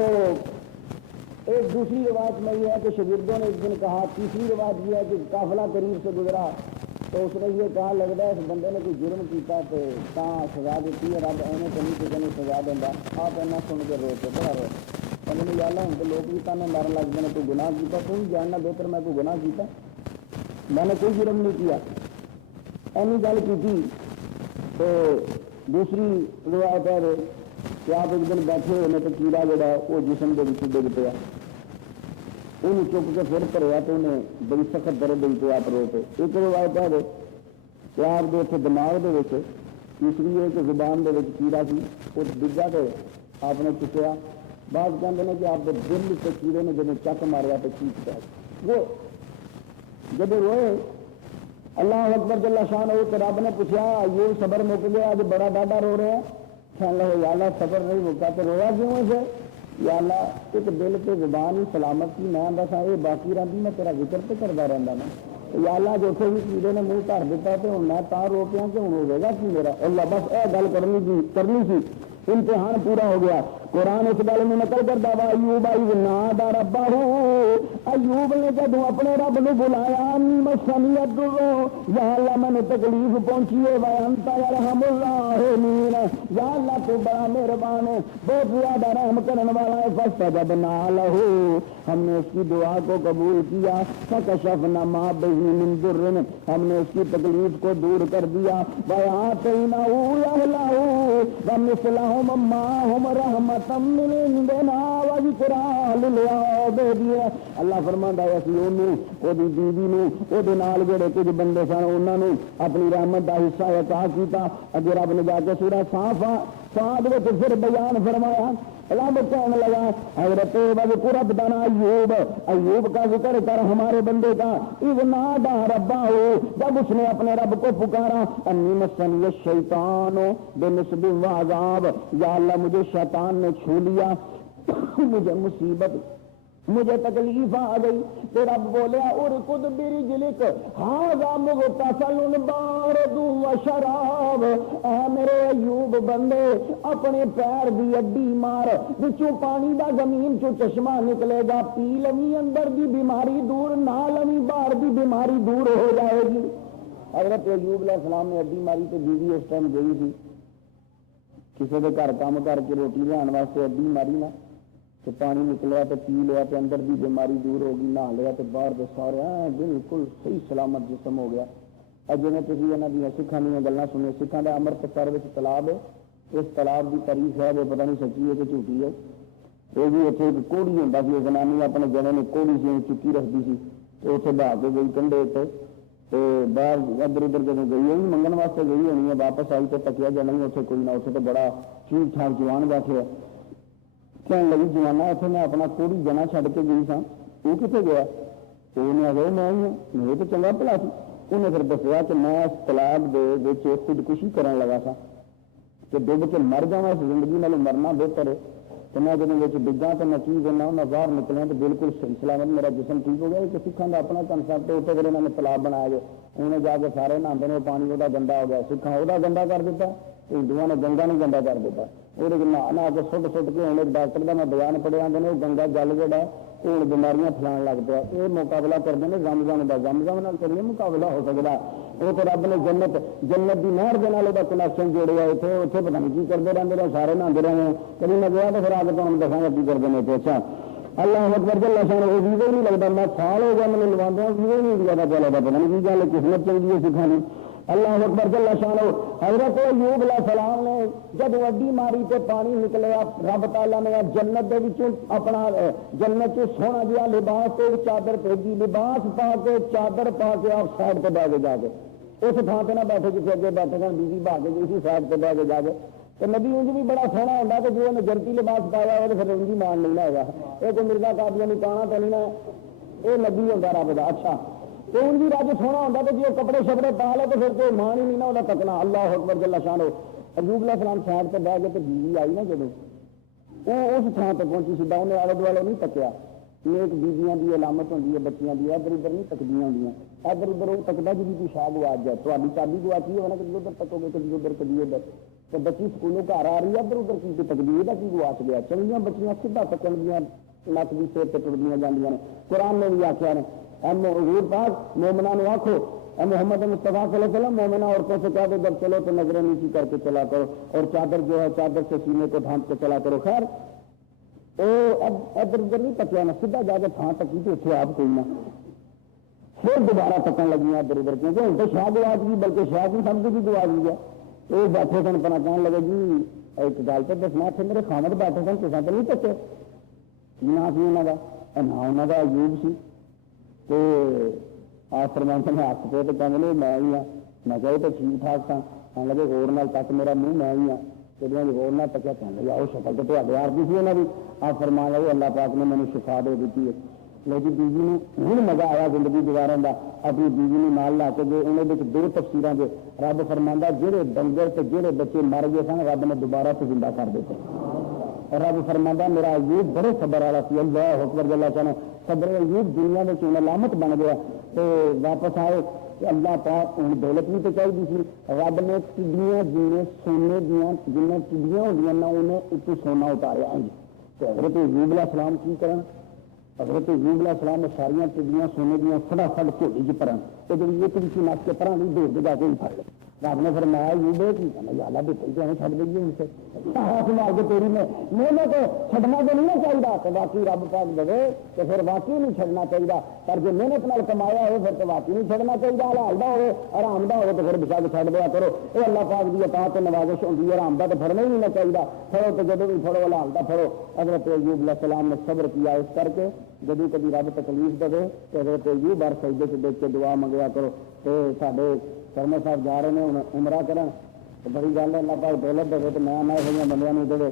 ایک دوسری روایت میں یہ ہے کہ شاگردوں نے ایک دن کہا. تیسری روایت یہ ہے کہ قافلہ قریب سے گزرا تو اس نے یہ کہا لگتا ہے اس بندے نے کوئی جرم کیتا تو سزا دیتی ہے رب, ایویں تو نہیں کسی نے سزا دینا. آپ ایسا سن کے رو کے بڑا رو انہوں نے یار ہوں تو لوگ بھی تانے مارن لگ گئے, کوئی گناہ کیتا تم جاننا بہتر میں کوئی گناہ کیتا, میں نے کوئی جرم نہیں کیا. اینی گل کی تو دوسری روایت ہے کہ آپ ایک دن بیٹھے ہوئے تو کیڑا جڑا وہ جسم کے وچ ڈگ پیا, انہوں چک کے پھر بھریا تو انہیں بڑی سخت درد ہوئی تو آپ رو پے. ایک روایت ہے کہ آپ کے اتنے دماغ دے وچ, تیسری ہے کہ زبان دے وچ کیڑا سی وہ ڈگا تو آپ نے چکیا. بعض کہتے ہیں کہ آپ کے دل سے کیڑے نے جب چک ماریا تو چیخ پیا. وہ جب روئے اللہ اکبر جل شان ہو تو رب نے پوچھا یہ صبر مک گیا, اج بڑا ڈاڈا رو رہے ہیں. یا اللہ صبر نہیں مکا تو رویا کیوں سے؟ یا اللہ ایک دل پہ زبان ہی سلامت کی میں بس یہ باقی رہتی میں تیرا ذکر تو کرتا رہتا نا. یا اللہ جو بھی کیڑے نے منہ دھر دیتا تو ہوں میں تا رو پیا کہ ہوں ہوگا کہ میرا اللہ بس یہ گل کرنی سی امتحان پورا ہو گیا. قرآن اس گل میں نقل کرتا وا ایوب آئی نادا ربا ایوب نے جدو اپنے رب نو بلایا مسنیت یا اللہ مینو تکلیف پہنچی ہے وانتا یرحم الراحمین یا اللہ تو بڑا مہربان ہے بہت زیادہ رحم کرنے والا ہے. فاستجبنا لہ ہم نے اس کی دعا کو قبول کیا. فکشفنا ما بہ من ضر ہم نے اس کی تکلیف کو دور کر دیا. وآتیناہ اہلہ ومثلہم معہم رحمتا من عندنا وذکرا للعابدین. اللہ فرماندا ہے اسی اونوں اودی بیوی نوں اودے نال جڑے کچھ بندے سن انہاں نوں اپنی رحمت دا حصہ عطا کیتا. اگے رب نے جا کے سورہ صاد وچ پھر بیان فرمایا. رب کہنے لگا حضرت وذکر عبدنا ایوب کا ذکر کر ہمارے بندے کا. اذ نادى ربہ جب اس نے اپنے رب کو پکارا انی مسنی الشیطان بنصب وعذاب یا اللہ مجھے شیطان نے چھو لیا مجھے مصیبت مجھے تکلیف آ گئی. تو رب بولیا ارکض برجلک ھذا مغتسل بارد وشراب. اے میرے ایوب بندے اپنے پیر دی اڈی مار وچوں پانی دا زمین چوں چشمہ نکلے گا پی لوی اندر دی بیماری دور نہ لوی باہر دی بیماری دور ہو جائے گی. حضرت ایوب علیہ السلام نے اڈی ماری تو بیوی اس ٹائم گئی تھی کسی کے گھر کام کر کے روٹی لان واسطے اڈی ماری نا تو پانی نکلیا تو پی لیا تو اندر دی بیماری دور ہو گئی. نہا لیا تو باہر دے سارے بالکل صحیح سلامت جسم ہو گیا. اج جی تھی یہاں دیا سکھان دیا گلیں سنیا سکھان کا امرتسر تالاب ہے. اس تالاب کی تاریخ ہے وہ پتہ نہیں سچی ہے کہ جھوٹی ہے. یہ بھی اتنے ایک کوڑی ہوتا سی زنانی اپنے جنے نے کوڑی سی چکی رکھتی سی تو اتنے بہا کے گئی کنڈے تو باہر ادھر ادھر جب گئی ہے منگن واسطے گئی ہونی ہے واپس آئی تو تکیا جا نہیں اتنے کوئی نہ اتنے تو بڑا ٹھیک ٹھاک جوان بیٹھے کہنے لگی جوانا اتنے میں اپنا کوڑی جنا چھڈ کے گئی سا وہ کتنے گیا تو انہیں آگے میں ہی ہوں میرے تو چنگا بھلا سی. انہیں پھر دسیا کہ میں اس تالاب کے خودکشی کرنے لگا سا کہ ڈب کے مر جا اس زندگی میں مرنا بہتر ہے. تو میں جب ڈگا تو میں کی دینا میں باہر نکلیا تو بالکل سلامت میرا جسم ٹھیک ہو گیا. ایک سکھان کا اپنا کنسپٹ اتنے پھر انہوں نے تالاب بنایا گیا انہیں جا کے سارے نہاتے ہیں پانی وہ گندا ہو گیا. سکھان وہ گندا کر دیتا ہندوؤں نے گنگا نہیں گندا کر دیتا. وہ نہ کے سٹ کے ہوں ایک ڈاکٹر کا میں بیان پڑھیا آتے ہیں وہ گنگا جل جہاں وہ ہوں بیماریاں پھیلان لگ پیا. یہ مقابلہ کرتے ہیں زمزم کا زمزم کریے مقابلہ ہو سکتا وہ تو رب نے جنت کی نہر کے نال کنیکشن جوڑے اتنے اتنے پتہ نہیں کی کرتے رہتے ہیں سارے نہاتے رہے ہیں کبھی میں گیا تو پھر آ کے تو ہم دساں گا کی کرتے ہیں. اچھا اللہ اکبر جل شان وہ ویزا نہیں لگتا میں سال ہو گیا میں لوا دوں ویزا نہیں لگا چلا پتہ نہیں کی گل قسمت چنگی ہے سکھانی. اللہ اکبر جل شان حضرت ایوب علیہ السلام نے جب وڈی ماری تے پانی نکلیا رب تعالیٰ نے جنت دے وچوں اپنا جنت چ سونا جہا لباس تے چادر بھیجی لباس پا کے چادر پا کے آپ سائڈ پہ بہ کے جا کے اس تھان پہ نہ بیٹھے جسے اگے بیٹھے گا بیوی بہا کے اسی سائڈ پہ بہ کے جا کے تو نبی انج بھی بڑا سونا ہوتا کہ جو انہیں جنتی لباس پایا ہوا تو پھر انجی مان لینا ہوگا. یہ کوئی مرزا قادری نہیں پانا تو نہیں نا یہ نبی ہوتا رب کا. اچھا تو ان کی رج سونا ہوتا تو جی کپڑے شپڑے پا لے تو پھر کوئی مان ہی نہیں نا وہ تکنا. اللہ اکبر جل شان ہو ایوب علیہ السلام سائڈ پہ بہ کے تو بیوی آئی نا جب وہ اس تھان تک پہنچی سیدھا انہیں آلے دوالے نہیں تکیا. نیک بیویاں کی علامت ہوتی ہے بچیاں کی ادھر ادھر نہیں تکدیاں ہوں ادھر ادھر وہ تکتا جی پیشاب گواچ جائے تاری چابی گواچی ہونا کبھی ادھر تکو گے کبھی ادھر کبھی ادھر تو بچی سکولوں گھر آ رہی ہے ادھر ادھر کی تکدی یہ کی گواچ گیا. چنگیاں بچیاں سیدھا تکن دیا نت بھی سر پہ ٹوٹدیاں جانیاں نے. قرآن نے بھی آخیا نے حضور پاک مومنا نے آخو محمد مصطفیٰ صلی اللہ علیہ وسلم مومنہ عورتوں سے کہہ دو جب چلو تو نظریں نیچی کر کے چلا کرو اور چادر جو ہے چادر سے سینے کو ڈھانپ کے چلا کرو. خیر وہ اب ادھر ادھر نہیں تکیا نا سیدھا جا کے تھان تکی تو اتنے آپ کوئی نہ پھر دوبارہ تکن لگی ادھر ادھر کیونکہ ہوں تو شاید گواچ گئی بلکہ شاید نہیں سمجھ بھی گواچ گیا. یہ بیٹھے سن پنا کہنے لگے جی ایک گل تو دسنا تھے میرے خامد بیٹھے سن کسان تو نہیں تکے کی نام سی انہوں کا نہ انہوں کا ایوب سی. تو فرمان نے ہاتھ پہ تو کہنے لگے میں ہی ہاں. میں کہ تو ٹھیک ٹھاک سا کہنے لگے ہور نال تک میرا منہ میں ہی ہاں. جب ہور نہ تکیا کہنے لگے آؤ شکل تو تھوڑے یار کی سی انہوں کی. آپ فرمان لگے اللہ پاک نے مجھے شفا دے دیتی ہے. لیکن بیوی نے ہوں مزہ آیا زندگی گزارن کا اپنی بیوی نے نال لا کے جو انہوں دو تفسیراں جو رب فرماندا جہے ڈنگر تے جہے بچے مر گئے سن رب نے دوبارہ تو زندہ کر دیتے. رب فرماندا میرا ایوب بڑے صبر والا سی. اللہ اکبر جل شانہ صبر ایوب دنیا میں چون علامت بن گیا. تو واپس آئے کہ اللہ پاک ان دولت بھی تو چاہیے سی رب نے ٹڈیاں جنہیں سونے دیا جنہیں ٹڈیاں ہوئی نا انہیں اتنے سونا اتاریا ہے تو حضرت ایوب علیہ السلام کی کرن حضرت ایوب علیہ السلام نے ساریا ٹڈیاں سونے دیا فٹافٹ جھولی چ پرن تو جب یہ تھی نس کے پرا نہیں دور جا کے بھی پڑ لے رب نے فرمایا ایوب کی کہنا یا اللہ بیٹے جو چھڈ دئیے ان سے ہاتھ مار کے تیری میں تو چھڈنا تو نہیں چاہیے تو باقی رب پاک دے تو پھر واقعی نہیں چھڈنا چاہیے پر جو محنت نال کمایا ہو پھر تو واقعی نہیں چھڈنا چاہیے حلال دا ہوے آرام دا ہوے تو پھر بچا کے چھڈ دیا کرو یہ اللہ پاک دی عطا تے نوازش ہوندی ہے آرام دا تو پھڑنا ہی نہیں چاہیے پھڑو تو جدوں بھی پھڑو حلال دا پھڑو حضرت ایوب علیہ السلام نے صبر کیا اس کر کے جدوں کبھی رب تکلیف دے تو حضرت ایوب بار سجدے سے دیکھ کے دعا منگیا کرو تو ساڈے کرما صاحب جا رہے ہیں عمرہ کرن تو بڑی گل ہے اللہ پاک دولت دے تو میں یہ بندیاں دے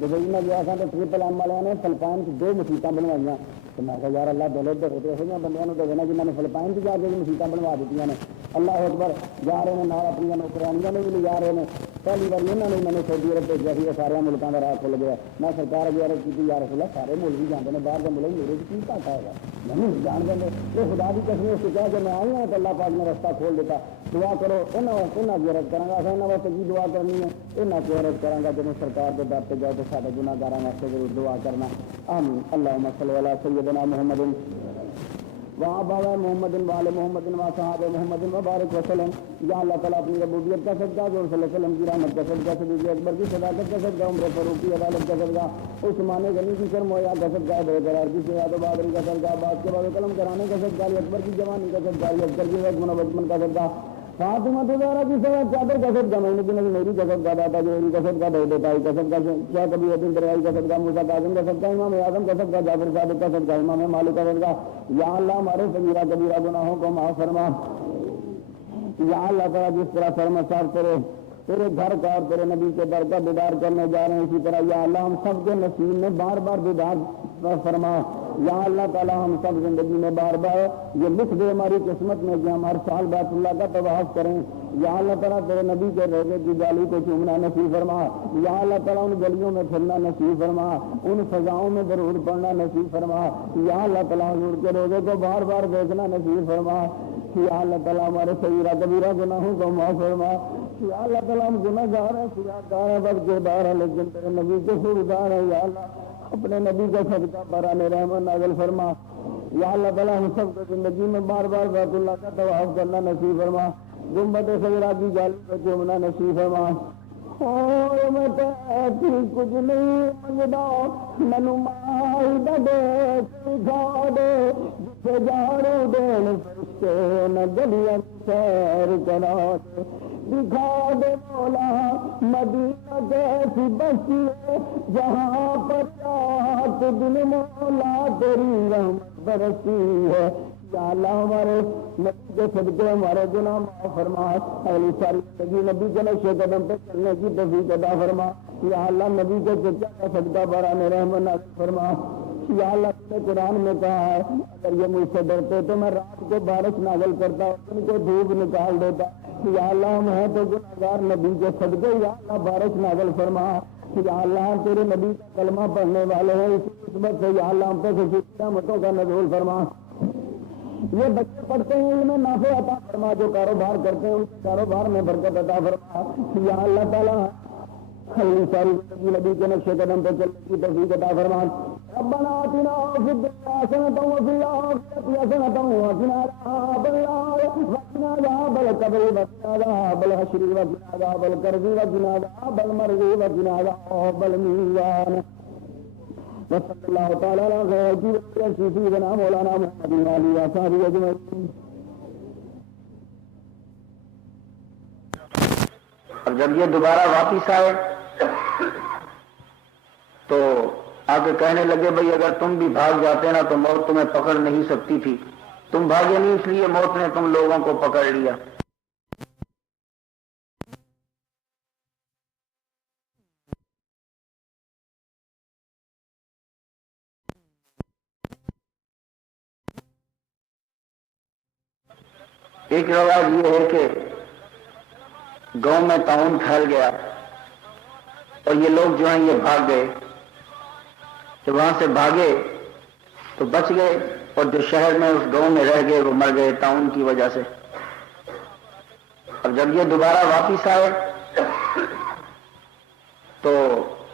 جب میں گیا تھا تو ٹرپل ایم والے نے فلپائن سے 2 مسیتیں بنوائی تو میں کہا یار اللہ دولت دے تو یہ بندیاں دے نا جنہوں نے فلپائن سے جا کے مسیتیں بنوا دیتی ہیں اللہ اکبر جا رہے ہیں نال اپنی نوکرانیاں نے بھی لے جا رہے ہیں پہلی بار انہوں نے میں نے سعودی عرب بھیجا سی سارے ملکوں کا راہ کھل گیا میں سرکار اگے عرض کی یا رسول اللہ سارے ملک بھی جاتے ہیں باہر کے ملک میرے کی گھاٹا ہے میں نہیں جان دیں یہ خدا کی قسم اس سے کہا کہ میں آئی ہوں تو اللہ پاک نے رستہ کھول دیتا دعا کرو یہاں کی عرض کروں گا یہاں واسطے کی دعا کرنی ہے یہاں کی عرض کروں گا جب سرکار کے در پہ جاؤ تو سارے گناہگاراں واسطے ضرور دعا کرنا آمین اللہم صلی علی سیدنا محمد وہاں بابا محمد والے محمد و صحابہ محمد مبارک وسلم یا اللہ تعالیٰ اپنی ربوبیت کا صدقہ جو صلی اللہ علیہ وسلم کی رحمت کا صدقہ صدیق اکبر کی صداقت کا صدقہ عمر فاروق کی عدالت کا صدقہ عثمان غنی کی شرم و حیا کا صدقہ بے قرار کی سیاد و بہادری کا صدقہ بعد کے بعد قلم کرانے کا صدقہ علی اکبر کی جوانی کا صدقہ علی اکبر کی حکمت و بچپن کا صدقہ فاطمہ زہرا کی سوا چادر کا صدقہ میں نے میری کا صدقہ دادا جوہری کا صدقہ دے بھائی کا صدقہ کیا کبھی ابن دریائی کا صدقہ موسیٰ کاظم کا صدقہ امام اعظم کا صدقہ جعفر صادق کا صدقہ امام مالک کا صدقہ یا اللہ ہمارے صغیرہ کبیرہ گناہوں کو معاف فرما یا اللہ تعالیٰ جس طرح سر مسار کرے تیرے گھر کا اور تیرے نبی کے در کا دیدار کرنے جا رہے ہیں اسی طرح یا اللہ ہم سب کے نصیب میں بار بار دیدار فرما یا اللہ تعالیٰ ہم سب زندگی میں بار بار یہ لکھ دے ہماری قسمت میں کہ ہم ہر سال بیت اللہ کا طواف کریں یا اللہ تعالیٰ تیرے نبی کے روزے کی جالی کو چومنا نصیب فرما یا اللہ تعالیٰ ان گلیوں میں پھرنا نصیب فرما ان فضاؤں میں ضرور پڑھنا نصیب فرما یا اللہ تعالیٰ حضور کے روزے کو بار بار دیکھنا نصیب فرما یا اللہ تعالیٰ ہمارے صغیرہ کبیرہ گناہوں کو معاف فرما یا اللہ تعالیٰ ہم گناہ گار ہیں سیاہکار ہیں بدکردار ہیں لیکن تیرے نبی کے خوردار ہیں یا اللہ اپنے نبی کا صدقہ بران رحمت نازل فرما یا اللہ تعالیٰ ہم سب کو زندگی میں بار بار بیت اللہ کا طواف کرنا نصیب فرما گنبد خضرا کی جالی کو چومنا نصیب فرما اور میں تو کچھ نہیں منگدا مینوں مائی دا دے سکھا دے جتھے جاڑو دین فرشتے نہ گلیاں سیر کرا دے دکھا دے مولا مدینہ جیسی بستی ہے جہاں پر رات دن مولا تیری رحمت برسی ہے یا اللہ ہمارے نبی کے صدقے ہمارے گناہ معاف فرما اہلی ساری زندگی نبی کے نقش قدم پہ چلنے کی توفیق عطا فرما یا اللہ نبی کے چچا کا صدقہ بران رحمت نازل فرما یا اللہ نے قرآن میں کہا ہے اگر یہ مجھ سے ڈرتے تو میں رات کو بارش نازل کرتا اور ان کو دھوپ نکال دیتا یا اللہ ہم ہیں تو گناہگار نبی کے صدقے یا اللہ بارش نازل فرما یا اللہ تیرے نبی کا کلمہ پڑھنے والے ہیں اسی نسبت سے یا اللہ ہم پہ خوشی رحمتوں کا نزول فرما یہ بچے پڑھتے ہیں انہیں نافع عطا فرما جو کاروبار کرتے ہیں ان کے کاروبار میں برکت عطا فرما یا اللہ تعالیٰ ساری زندگی نبی کے نقش قدم پہ چلنے کی توفیق عطا فرما ربنا آتنا فی الدنیا حسنة وفی الآخرة حسنة وقنا عذاب النار وقنا عذاب القبر وقنا عذاب الحشر وقنا عذاب القرب وقنا عذاب المرض وقنا عذاب الميزان وصلی اللہ تعالیٰ علیہ سیدنا مولانا محمد علی وصحبہ اجمعین. اور جب یہ دوبارہ واپس آئے تو آگے کہنے لگے بھائی اگر تم بھی بھاگ جاتے نا تو موت تمہیں پکڑ نہیں سکتی تھی, تم بھاگے نہیں اس لیے موت نے تم لوگوں کو پکڑ لیا. ایک رواج یہ ہے کہ گاؤں میں طاعون پھیل گیا اور یہ لوگ جو ہیں یہ بھاگ گئے. جب وہاں سے بھاگے تو بچ گئے اور جو شہر میں اس گاؤں میں رہ گئے وہ مر گئے طاعون کی وجہ سے۔ اب جب یہ دوبارہ واپس آئے تو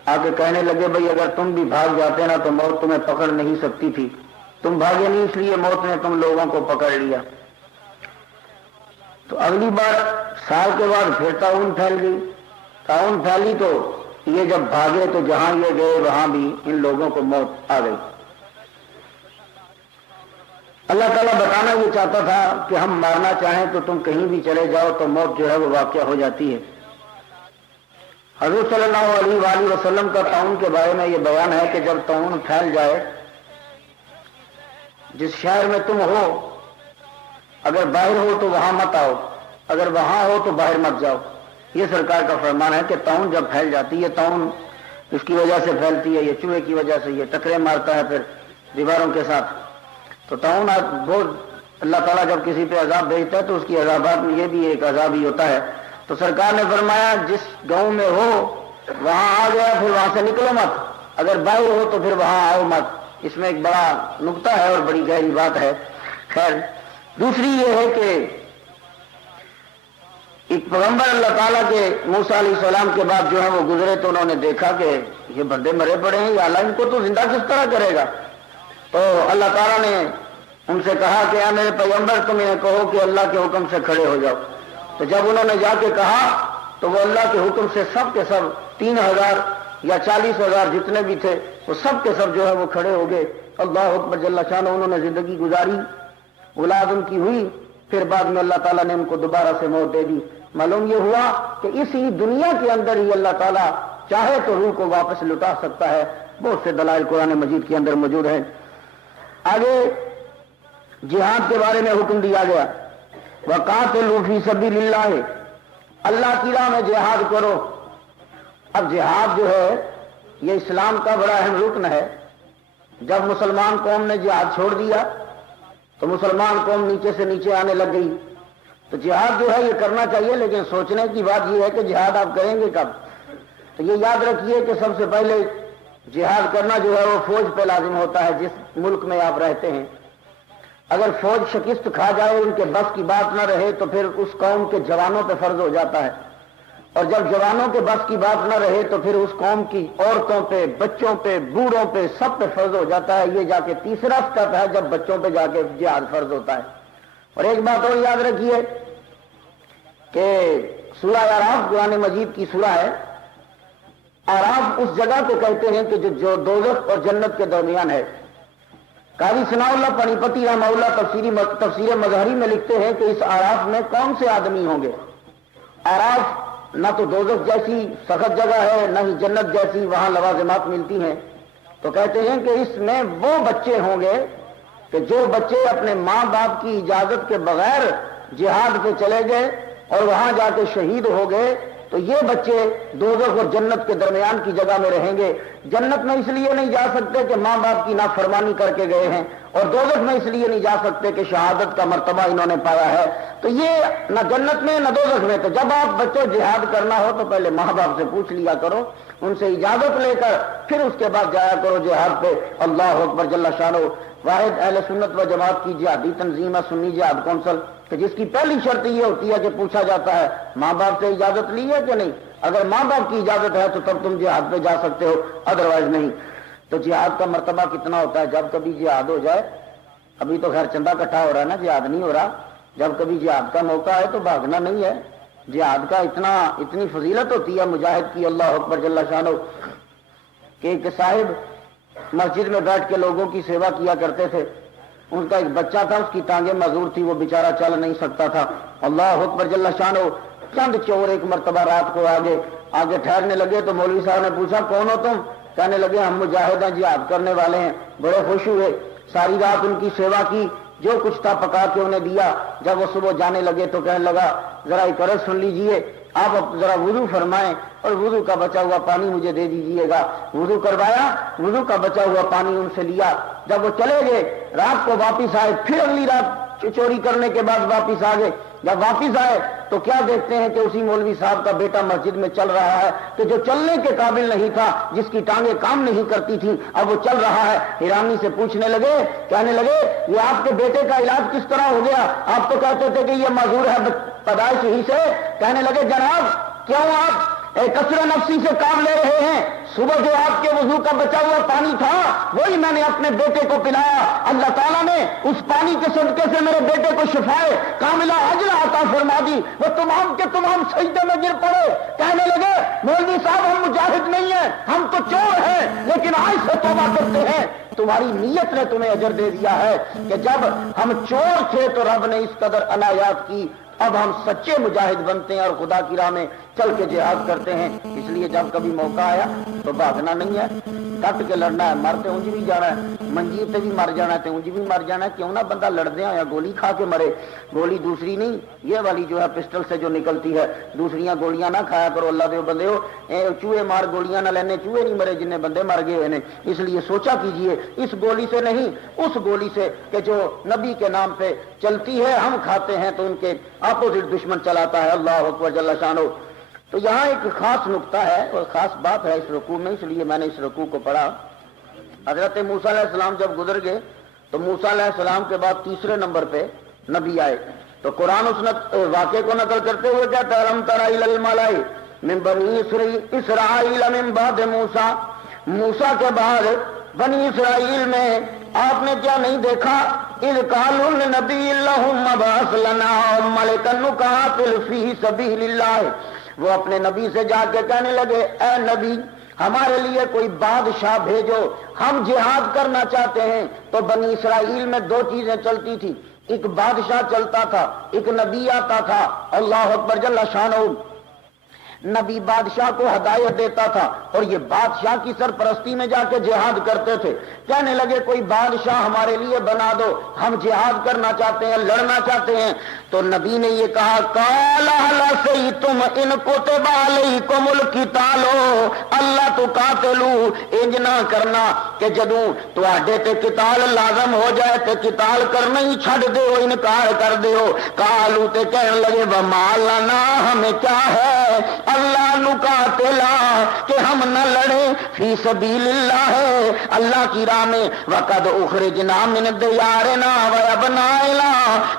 آ کے کہنے لگے بھئی اگر تم بھی بھاگ جاتے نا تو موت تمہیں پکڑ نہیں سکتی تھی، تم بھاگے نہیں اس لیے موت نے تم لوگوں کو پکڑ لیا۔ تو اگلی بار سال کے بعد پھر طاعون پھیل گئی، طاعون پھیلی تو یہ جب بھاگے تو جہاں یہ گئے وہاں بھی ان لوگوں کو موت آ گئی۔ اللہ تعالیٰ بتانا یہ چاہتا تھا کہ ہم مارنا چاہیں تو تم کہیں بھی چلے جاؤ تو موت جو ہے وہ واقع ہو جاتی ہے۔ حضور صلی اللہ علیہ وآلہ وسلم کا طاعون کے بارے میں یہ بیان ہے کہ جب طاعون پھیل جائے، جس شہر میں تم ہو اگر باہر ہو تو وہاں مت آؤ، اگر وہاں ہو تو باہر مت جاؤ۔ یہ سرکار کا فرمان ہے کہ طاعون جب پھیل جاتی ہے، طاعون اس کی وجہ سے پھیلتی ہے، یہ چوہے کی وجہ سے، یہ ٹکرے مارتا ہے پھر دیواروں کے ساتھ۔ تو طاعون اللہ تعالیٰ جب کسی پہ عذاب بھیجتا ہے تو اس کی عذابات میں یہ بھی ایک عذاب ہی ہوتا ہے۔ تو سرکار نے فرمایا جس گاؤں میں ہو وہاں آ گیا پھر وہاں سے نکلو مت، اگر باہر ہو تو پھر وہاں آؤ مت۔ اس میں ایک بڑا نقطہ ہے اور بڑی گہری بات ہے۔ خیر، دوسری یہ ہے کہ ایک پیغمبر اللہ تعالیٰ کے موسیٰ علیہ السلام کے بعد جو ہے وہ گزرے تو انہوں نے دیکھا کہ یہ بندے مرے پڑے ہیں، یا اللہ ان کو تو زندہ کس طرح کرے گا؟ تو اللہ تعالیٰ نے ان سے کہا کہ اے میرے پیغمبر تم انہیں کہو کہ اللہ کے حکم سے کھڑے ہو جاؤ۔ تو جب انہوں نے جا کے کہا تو وہ اللہ کے حکم سے سب کے سب 3000 یا 40,000 جتنے بھی تھے وہ سب کے سب جو ہے وہ کھڑے ہو گئے۔ اللہ اکبر جل شانہ، انہوں نے زندگی گزاری، اولاد ان کی ہوئی، پھر بعد میں اللہ تعالیٰ نے ان کو دوبارہ سے موت دے دی۔ معلوم یہ ہوا کہ اسی دنیا کے اندر ہی اللہ تعالیٰ چاہے تو روح کو واپس لوٹا سکتا ہے۔ بہت سے دلائل قرآن مجید کے اندر موجود ہیں۔ آگے جہاد کے بارے میں حکم دیا گیا، وَقَاتِلُوا فِي سَبِيلِ اللَّهِ، اللہ کی راہ میں جہاد کرو۔ اب جہاد جو ہے یہ اسلام کا بڑا اہم رکن ہے۔ جب مسلمان قوم نے جہاد چھوڑ دیا تو مسلمان قوم نیچے سے نیچے آنے لگ گئی۔ تو جہاد جو ہے یہ کرنا چاہیے، لیکن سوچنے کی بات یہ ہے کہ جہاد آپ کریں گے کب؟ تو یہ یاد رکھیے کہ سب سے پہلے جہاد کرنا جو ہے وہ فوج پہ لازم ہوتا ہے جس ملک میں آپ رہتے ہیں۔ اگر فوج شکست کھا جائے، ان کے بس کی بات نہ رہے تو پھر اس قوم کے جوانوں پہ فرض ہو جاتا ہے، اور جب جوانوں کے بس کی بات نہ رہے تو پھر اس قوم کی عورتوں پہ، بچوں پہ، بوڑھوں پہ، سب پہ فرض ہو جاتا ہے۔ یہ جا کے تیسرا سٹیپ ہے جب بچوں پہ جا کے جہاد فرض ہوتا ہے۔ اور ایک بات اور یاد رکھیے کہ سورہ اعراف قرآن مجید کی سورہ ہے۔ اعراف اس جگہ کو کہتے ہیں کہ جو دوزخ اور جنت کے درمیان ہے۔ قاضی ثناء اللہ پانی پتی رحمہ اللہ تفسیر مظہری میں لکھتے ہیں کہ اس اعراف میں کون سے آدمی ہوں گے؟ اعراف نہ تو دوزخ جیسی سخت جگہ ہے، نہ ہی جنت جیسی وہاں لوازمات ملتی ہیں۔ تو کہتے ہیں کہ اس میں وہ بچے ہوں گے کہ جو بچے اپنے ماں باپ کی اجازت کے بغیر جہاد پہ چلے گئے اور وہاں جا کے شہید ہو گئے، تو یہ بچے دوزخ اور جنت کے درمیان کی جگہ میں رہیں گے۔ جنت میں اس لیے نہیں جا سکتے کہ ماں باپ کی نافرمانی کر کے گئے ہیں، اور دوزخ میں اس لیے نہیں جا سکتے کہ شہادت کا مرتبہ انہوں نے پایا ہے۔ تو یہ نہ جنت میں نہ دوزخ میں۔ تو جب آپ بچوں جہاد کرنا ہو تو پہلے ماں باپ سے پوچھ لیا کرو، ان سے اجازت لے کر پھر اس کے بعد جایا کرو جہاد پہ۔ اللہ اکبر جل شانہ۔ واحد اہل سنت و جماعت کی جہادی تنظیم ہے سنی جہاد کونسل، کہ جس کی پہلی شرط یہ ہوتی ہے کہ پوچھا جاتا ہے ماں باپ سے اجازت لی ہے کہ نہیں؟ اگر ماں باپ کی اجازت ہے تو تب تم جہاد پہ جا سکتے ہو، ادروائز نہیں۔ تو جہاد کا مرتبہ کتنا ہوتا ہے؟ جب کبھی جہاد ہو جائے، ابھی تو خیر چندہ اکٹھا ہو رہا ہے نا، جہاد نہیں ہو رہا، جب کبھی جہاد کا موقع ہے تو بھاگنا نہیں ہے۔ جہاد کا اتنی فضیلت ہوتی ہے مجاہد کی، اللہ اکبر جل شانہ، کہ ایک صاحب مسجد میں بیٹھ کے لوگوں کی سیوا کیا کرتے تھے۔ ان کا ایک بچہ تھا، اس کی ٹانگیں معذور تھی، وہ بیچارہ چل نہیں سکتا تھا۔ اللہ اکبر جل شانہ۔ چند چور ایک مرتبہ رات کو آگے ٹھہرنے لگے تو مولوی صاحب نے پوچھا کون ہو تم؟ کہنے لگے ہم مجاہد ہیں، جہاد کرنے والے ہیں۔ بڑے خوش ہوئے، ساری رات ان کی سیوا کی، جو کچھ تھا پکا کے انہیں دیا۔ جب وہ صبح جانے لگے تو کہنے لگا ذرا ایک عرض سن لیجئے، آپ ذرا وضو فرمائیں اور وضو کا بچا ہوا پانی مجھے دے دیجئے گا۔ وضو کروایا، وضو کا بچا ہوا پانی ان سے لیا۔ جب وہ چلے گئے، رات کو واپس آئے، پھر اگلی رات چوری کرنے کے بعد واپس آ گئے۔ جب واپس آئے تو کیا دیکھتے ہیں کہ اسی مولوی صاحب کا بیٹا مسجد میں چل رہا ہے کہ جو چلنے کے قابل نہیں تھا، جس کی ٹانگیں کام نہیں کرتی تھی، اب وہ چل رہا ہے۔ حیرانی سے پوچھنے لگے، کہنے لگے یہ آپ کے بیٹے کا علاج کس طرح ہو گیا؟ آپ تو کہتے تھے کہ یہ معذور ہے پیدائش ہی سے۔ کہنے لگے جناب کیوں آپ کثر نفسی سے کام لے رہے ہیں؟ صبح جو آپ کے وضو کا بچا ہوا پانی تھا وہی میں نے اپنے بیٹے کو پلایا، اللہ تعالیٰ نے اس پانی کے صدقے سے میرے بیٹے کو شفائے کاملہ عاجلہ عطا فرما دی۔ وہ تمام کے تمام سجدے میں گر پڑے، کہنے لگے مولوی صاحب ہم مجاہد نہیں ہیں، ہم تو چور ہیں، لیکن آج سے توبہ کرتے ہیں۔ تمہاری نیت نے تمہیں اجر دے دیا ہے کہ جب ہم چور تھے تو رب نے اس قدر عنایات کی، اب ہم سچے مجاہد بنتے ہیں اور خدا کی راہ میں چل کے جہاد کرتے ہیں۔ اس لیے جب کبھی موقع آیا تو بھاگنا نہیں ہے، ڈٹ کے لڑنا ہے، مرتے اونج بھی جانا ہے، منجیر تے بھی مر جانا ہے تے اونج بھی مر جانا ہے۔ کیوں نہ بندہ لڑدے یا گولی کھا کے مرے، گولی دوسری نہیں، یہ والی جو ہے پسٹل سے جو نکلتی ہے، دوسریاں گولیاں نہ کھایا کرو اللہ دے بندے ہو، چوہے مار گولیاں نہ لینے، چوہے نہیں مرے جنہیں بندے مر گئے ہوئے ہیں۔ اس لیے سوچا کیجئے اس گولی سے نہیں، اس گولی سے کہ جو نبی کے نام پہ چلتی ہے ہم کھاتے ہیں تو ان کے اپوزٹ دشمن چلاتا ہے۔ اللہ اکبر جل شانہ۔ تو یہاں ایک خاص نقطہ ہے اور خاص بات ہے اس رکوع میں، اس لیے میں نے اس رکوع کو پڑھا۔ حضرت موسیٰ علیہ السلام جب گزر گئے تو موسیٰ علیہ السلام کے بعد تیسرے نمبر پہ نبی آئے، تو قرآن اس واقعے کو نقل کرتے ہوئے کہتا ہے الم تر الی الملأ من بنی اسرائیل من بعد موسیٰ، موسیٰ کے بعد بنی اسرائیل میں آپ نے کیا نہیں دیکھا؟ اذ قالوا لنبی اللہم ابعث لنا ملکا نقاتل فی سبیل اللہ، وہ اپنے نبی سے جا کے کہنے لگے اے نبی ہمارے لیے کوئی بادشاہ بھیجو، ہم جہاد کرنا چاہتے ہیں۔ تو بنی اسرائیل میں دو چیزیں چلتی تھی، ایک بادشاہ چلتا تھا، ایک نبی آتا تھا۔ اللہ اکبر جل شانہ۔ نبی بادشاہ کو ہدایت دیتا تھا اور یہ بادشاہ کی سرپرستی میں جا کے جہاد کرتے تھے۔ کہنے لگے کوئی بادشاہ ہمارے لیے بنا دو، ہم جہاد کرنا چاہتے ہیں، لڑنا چاہتے ہیں۔ تو نبی نے یہ کہا قال هل عصیتم ان کتب علیکم القتال اللہ تقاتلوا، انج نہ کرنا کہ جدوں تواڈے تے قتال لازم ہو جائے تے قتال کرنا ہی چھڈ دیو، انکار کر دیو۔ قالوا تے کہنے لگے وما لنا، ہمیں کیا ہے اللہ نقاتلا کہ ہم نہ لڑیں فی سبیل اللہ، اللہ کی راہ میں، وقد اخرجنا من دیارنا وابنائنا،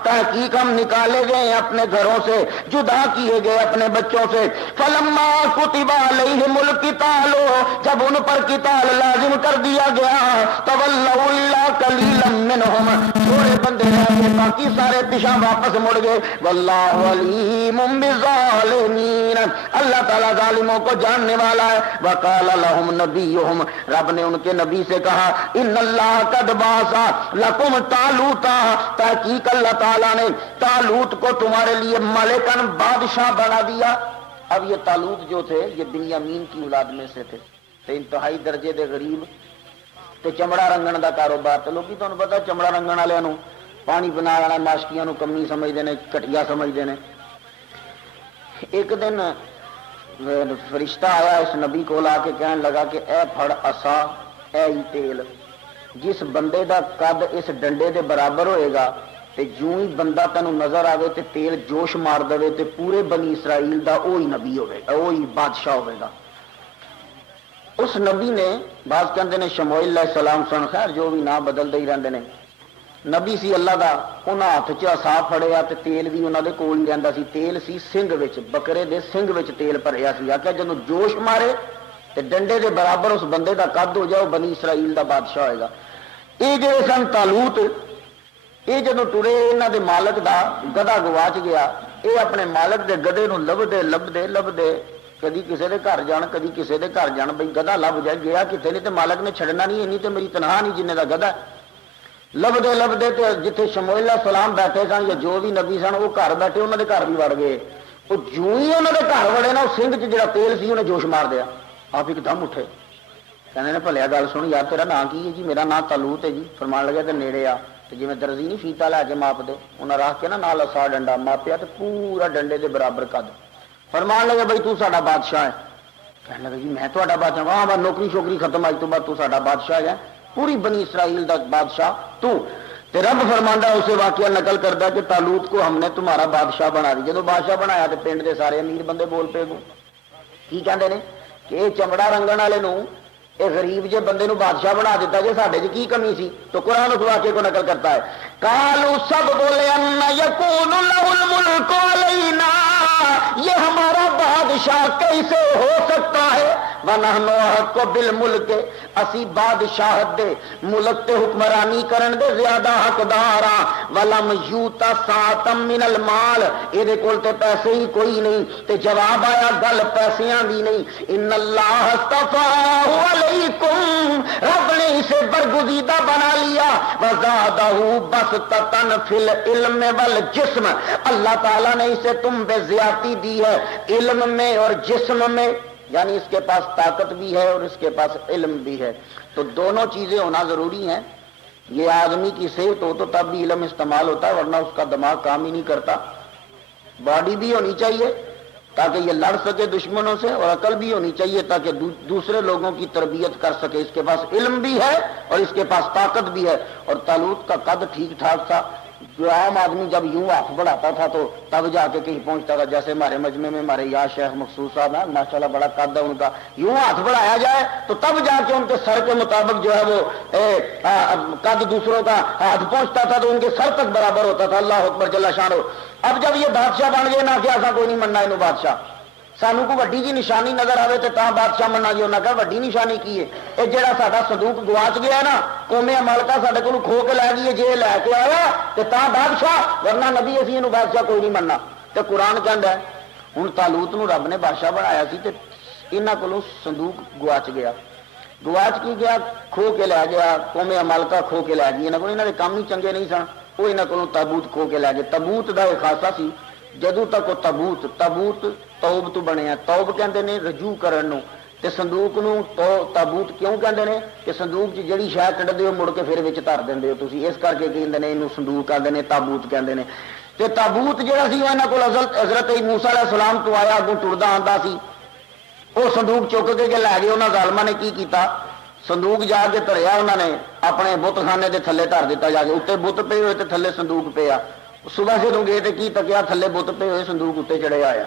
تحقیق ہم نکالے گئے اپنے گھروں سے، جدا کیے گئے اپنے بچوں سے۔ فلما کتب علیہم القتال، جب ان پر قتال لازم کر دیا گیا، تولوا الا قلیلا منهم، تھوڑے بندے رہ گئے باقی سارے پیچھے واپس مڑ گئے۔ واللہ علیم بالظالمین، اللہ تعالیٰ ظالموں کو جاننے والا ہے۔ وقال لهم نبیہم، رب نے ان کے نبی سے کہا ان اللہ قد بعث لکم طالوت، تحقیق اللہ تعالیٰ نے طالوت کو تمہارے لیے ملکن، بادشاہ بنا دیا۔ اب یہ طالوت جو تھے یہ بنیامین کی اولاد میں سے تھے، تے انتہائی درجے دے غریب، تے چمڑا رنگن دا کاروبار، تے لوکی تمہیں پتا چمڑا رنگن والے نو پانی بنا والا ماشکیاں نو کمی سمجھتے ہیں، گھٹیا سمجھتے ہیں۔ ایک دن فرشتہ آیا اس نبی کو لا کے کہنے لگا کہ اے پھڑ عصا، اے تیل، جس بندے دا قد اس ڈنڈے دے برابر ہوئے گا تے جوں ہی بندہ تینوں نظر آوے تے تیل جوش مار دے تے پورے بنی اسرائیل دا وہی نبی ہوئے گا، وہی بادشاہ ہوئے گا۔ اس نبی نے، بعض کہندے نے شموئیل علیہ السلام سن، خیر جو بھی نام بدل دے ہی رہندے نے، نبی سی اللہ دا، انہاں ہاتھ چ عصا پھڑیا تے تیل بھی انہاں دے کول ہی رہندا سی، تیل سی سنگ وچ، بکرے دے سنگ وچ تیل بھریا سی۔ آکھیا جدوں جوش مارے تے ڈنڈے دے برابر اس بندے دا قد ہو جائے، وہ بنی اسرائیل دا بادشاہ ہوئے گا۔ یہ جڑے سن طالوت، یہ جدوں ٹرے انہاں دے مالک دا گدھا گواچ گیا، یہ اپنے مالک دے گدھے نو لبدے کدی کسی دے گھر جان، کدی کسی دے گھر جان، بھئی گدھا لب جائے، گیا کتے نہیں تے مالک نے چھڑنا نہیں، اینی تے میری تنہا نہیں جنہیں دا گدھا۔ لبدے تے جتھے شموئیل علیہ السلام بیٹھے سن یا جو بھی نبی سن وہ گھر بیٹھے، انہوں دے گھر بھی وڑ گئے۔ وہ جو ہی انہوں دے گھر وڑے نا، سنگ چ جڑا تیل سی انہیں جوش مار دیا، آپ ایک دم اٹھے، کہنے نے بھلیا گل سن یار تیرا نام کی ہے جی؟ میرا نام طالوت ہے جی۔ فرمان لگا تے نیڑے آ، تے جی میں درزی نہیں فیتا لے کے ماپ دے، انہیں رکھ کے نا نال عصا ڈنڈا ماپیا تے پورا ڈنڈے دے برابر قد۔ فرمان لگا بھائی تو ساڈا بادشاہ ہے۔ کہنے لگا جی میں تہاڈا بادشاہ؟ ہاں بس نوکری شوکری ختم، اج تو بعد تو ساڈا بادشاہ ہے، پوری بنی اسرائیل دا بادشاہ تو۔ تے رب فرماندا اسے واقعہ نقل کردا کہ طالوت کو ہم نے تمہارا بادشاہ بنا دی. جدو بادشاہ بنایا تو پنڈ دے سارے امیر بندے بول پے گو کی کہندے نے کہ یہ چمڑا رنگن والے نو یہ غریب جے بندے نو بادشاہ بنا دیتا جے ساڈے کی کمی سی. تو قرآن اس واقعے کو نقل کرتا ہے. قالوا سب بولے ان یکون لہ الملک علینا یہ ہمارا بادشاہ کیسے ہو سکتا ہے ونحن احق بالملک اسی بادشاہت دے ملک تے حکمرانی کرن دے زیادہ حقدار ہاں ولم یوتا ساعتا من المال یہ کول تے پیسے ہی کوئی نہیں. تے جواب آیا گل پیسیاں دی نہیں. ان اللہ اصطفاہ علیکم رب نے اسے برگزیدہ بنا لیا وزادہ بسطۃ فی العلم والجسم اللہ تعالیٰ نے اسے تم پہ زیادتی دی ہے علم میں اور جسم میں یعنی اس کے پاس طاقت بھی ہے اور اس کے پاس علم بھی ہے. تو دونوں چیزیں ہونا ضروری ہیں. یہ آدمی کی صحت ہو تو تب بھی علم استعمال ہوتا ہے ورنہ اس کا دماغ کام ہی نہیں کرتا. باڈی بھی ہونی چاہیے تاکہ یہ لڑ سکے دشمنوں سے اور عقل بھی ہونی چاہیے تاکہ دوسرے لوگوں کی تربیت کر سکے. اس کے پاس علم بھی ہے اور اس کے پاس طاقت بھی ہے. اور طالوت کا قد ٹھیک ٹھاک تھا. جو عام آدمی جب یوں ہاتھ بڑھاتا تھا تو تب جا کے کہیں پہنچتا تھا. جیسے ہمارے مجمع میں ہمارے یا شیخ مخصوص صاحب ہیں ماشاءاللہ بڑا قد ہے ان کا. یوں ہاتھ بڑھایا جائے تو تب جا کے ان کے سر کے مطابق جو ہے وہ قد دوسروں کا ہاتھ پہنچتا تھا تو ان کے سر تک برابر ہوتا تھا. اللہ اکبر جل شانہ. اب جب یہ بادشاہ بن گئے نہ کہ ایسا کوئی نہیں مننا انہوں بادشاہ. سانو کو وڈی جی نشانی نظر آئے تو بادشاہ مننا جی. انہیں کہا وڈی نشانی کی ہے یہ جہاں ساڈا صندوق گواچ گیا نا قوم مالکہ سارے کو کھو کے لے گئی جی لے کے آیا تو بادشاہ ورنہ نبی اسی یہ بادشاہ کوئی نہیں مننا. تو قرآن کہندا ہے ہوں طالوت نو رب نے بادشاہ بنایا سی تے انہاں کولوں صندوق گواچ گیا. گواچ کی گیا کھو کے لے گیا قوم مالکہ کھو کے لے گئی. انہوں کے کام ہی چنگے نہیں سن وہ انہوں کو تابوت کھو کے لے گئے. تابوت کا ایک خاصہ سی جدو تک وہ تابوت توب تو بنیا. توب کہندے نے رجوع کرن نو تے صندوق نو تابوت کیوں کہندے نے کہ صندوق چ جڑی شے کڈدے ہو مڑ کے پھر وچ دھر دیندے ہو تسی اس کر کے کہندے نے اینو صندوق کہندے نے تابوت کہندے نے. تے تابوت جڑا سی انہاں کول حضرت موسیٰ علیہ السلام تو آیا اگوں ٹردا آندا سی وہ صندوق چک کے لے گئے. انہاں ظالماں نے کی کیتا صندوق جا کے دھریا انہوں نے اپنے بت خانے دے تھلے دھر دیتا جا کے. اتنے بت پے ہوئے تے تھلے صندوق پیا. صبح جدوں گئے تے کی تکیا تھلے بت پے ہوئے صندوق اتنے چڑھے آیا.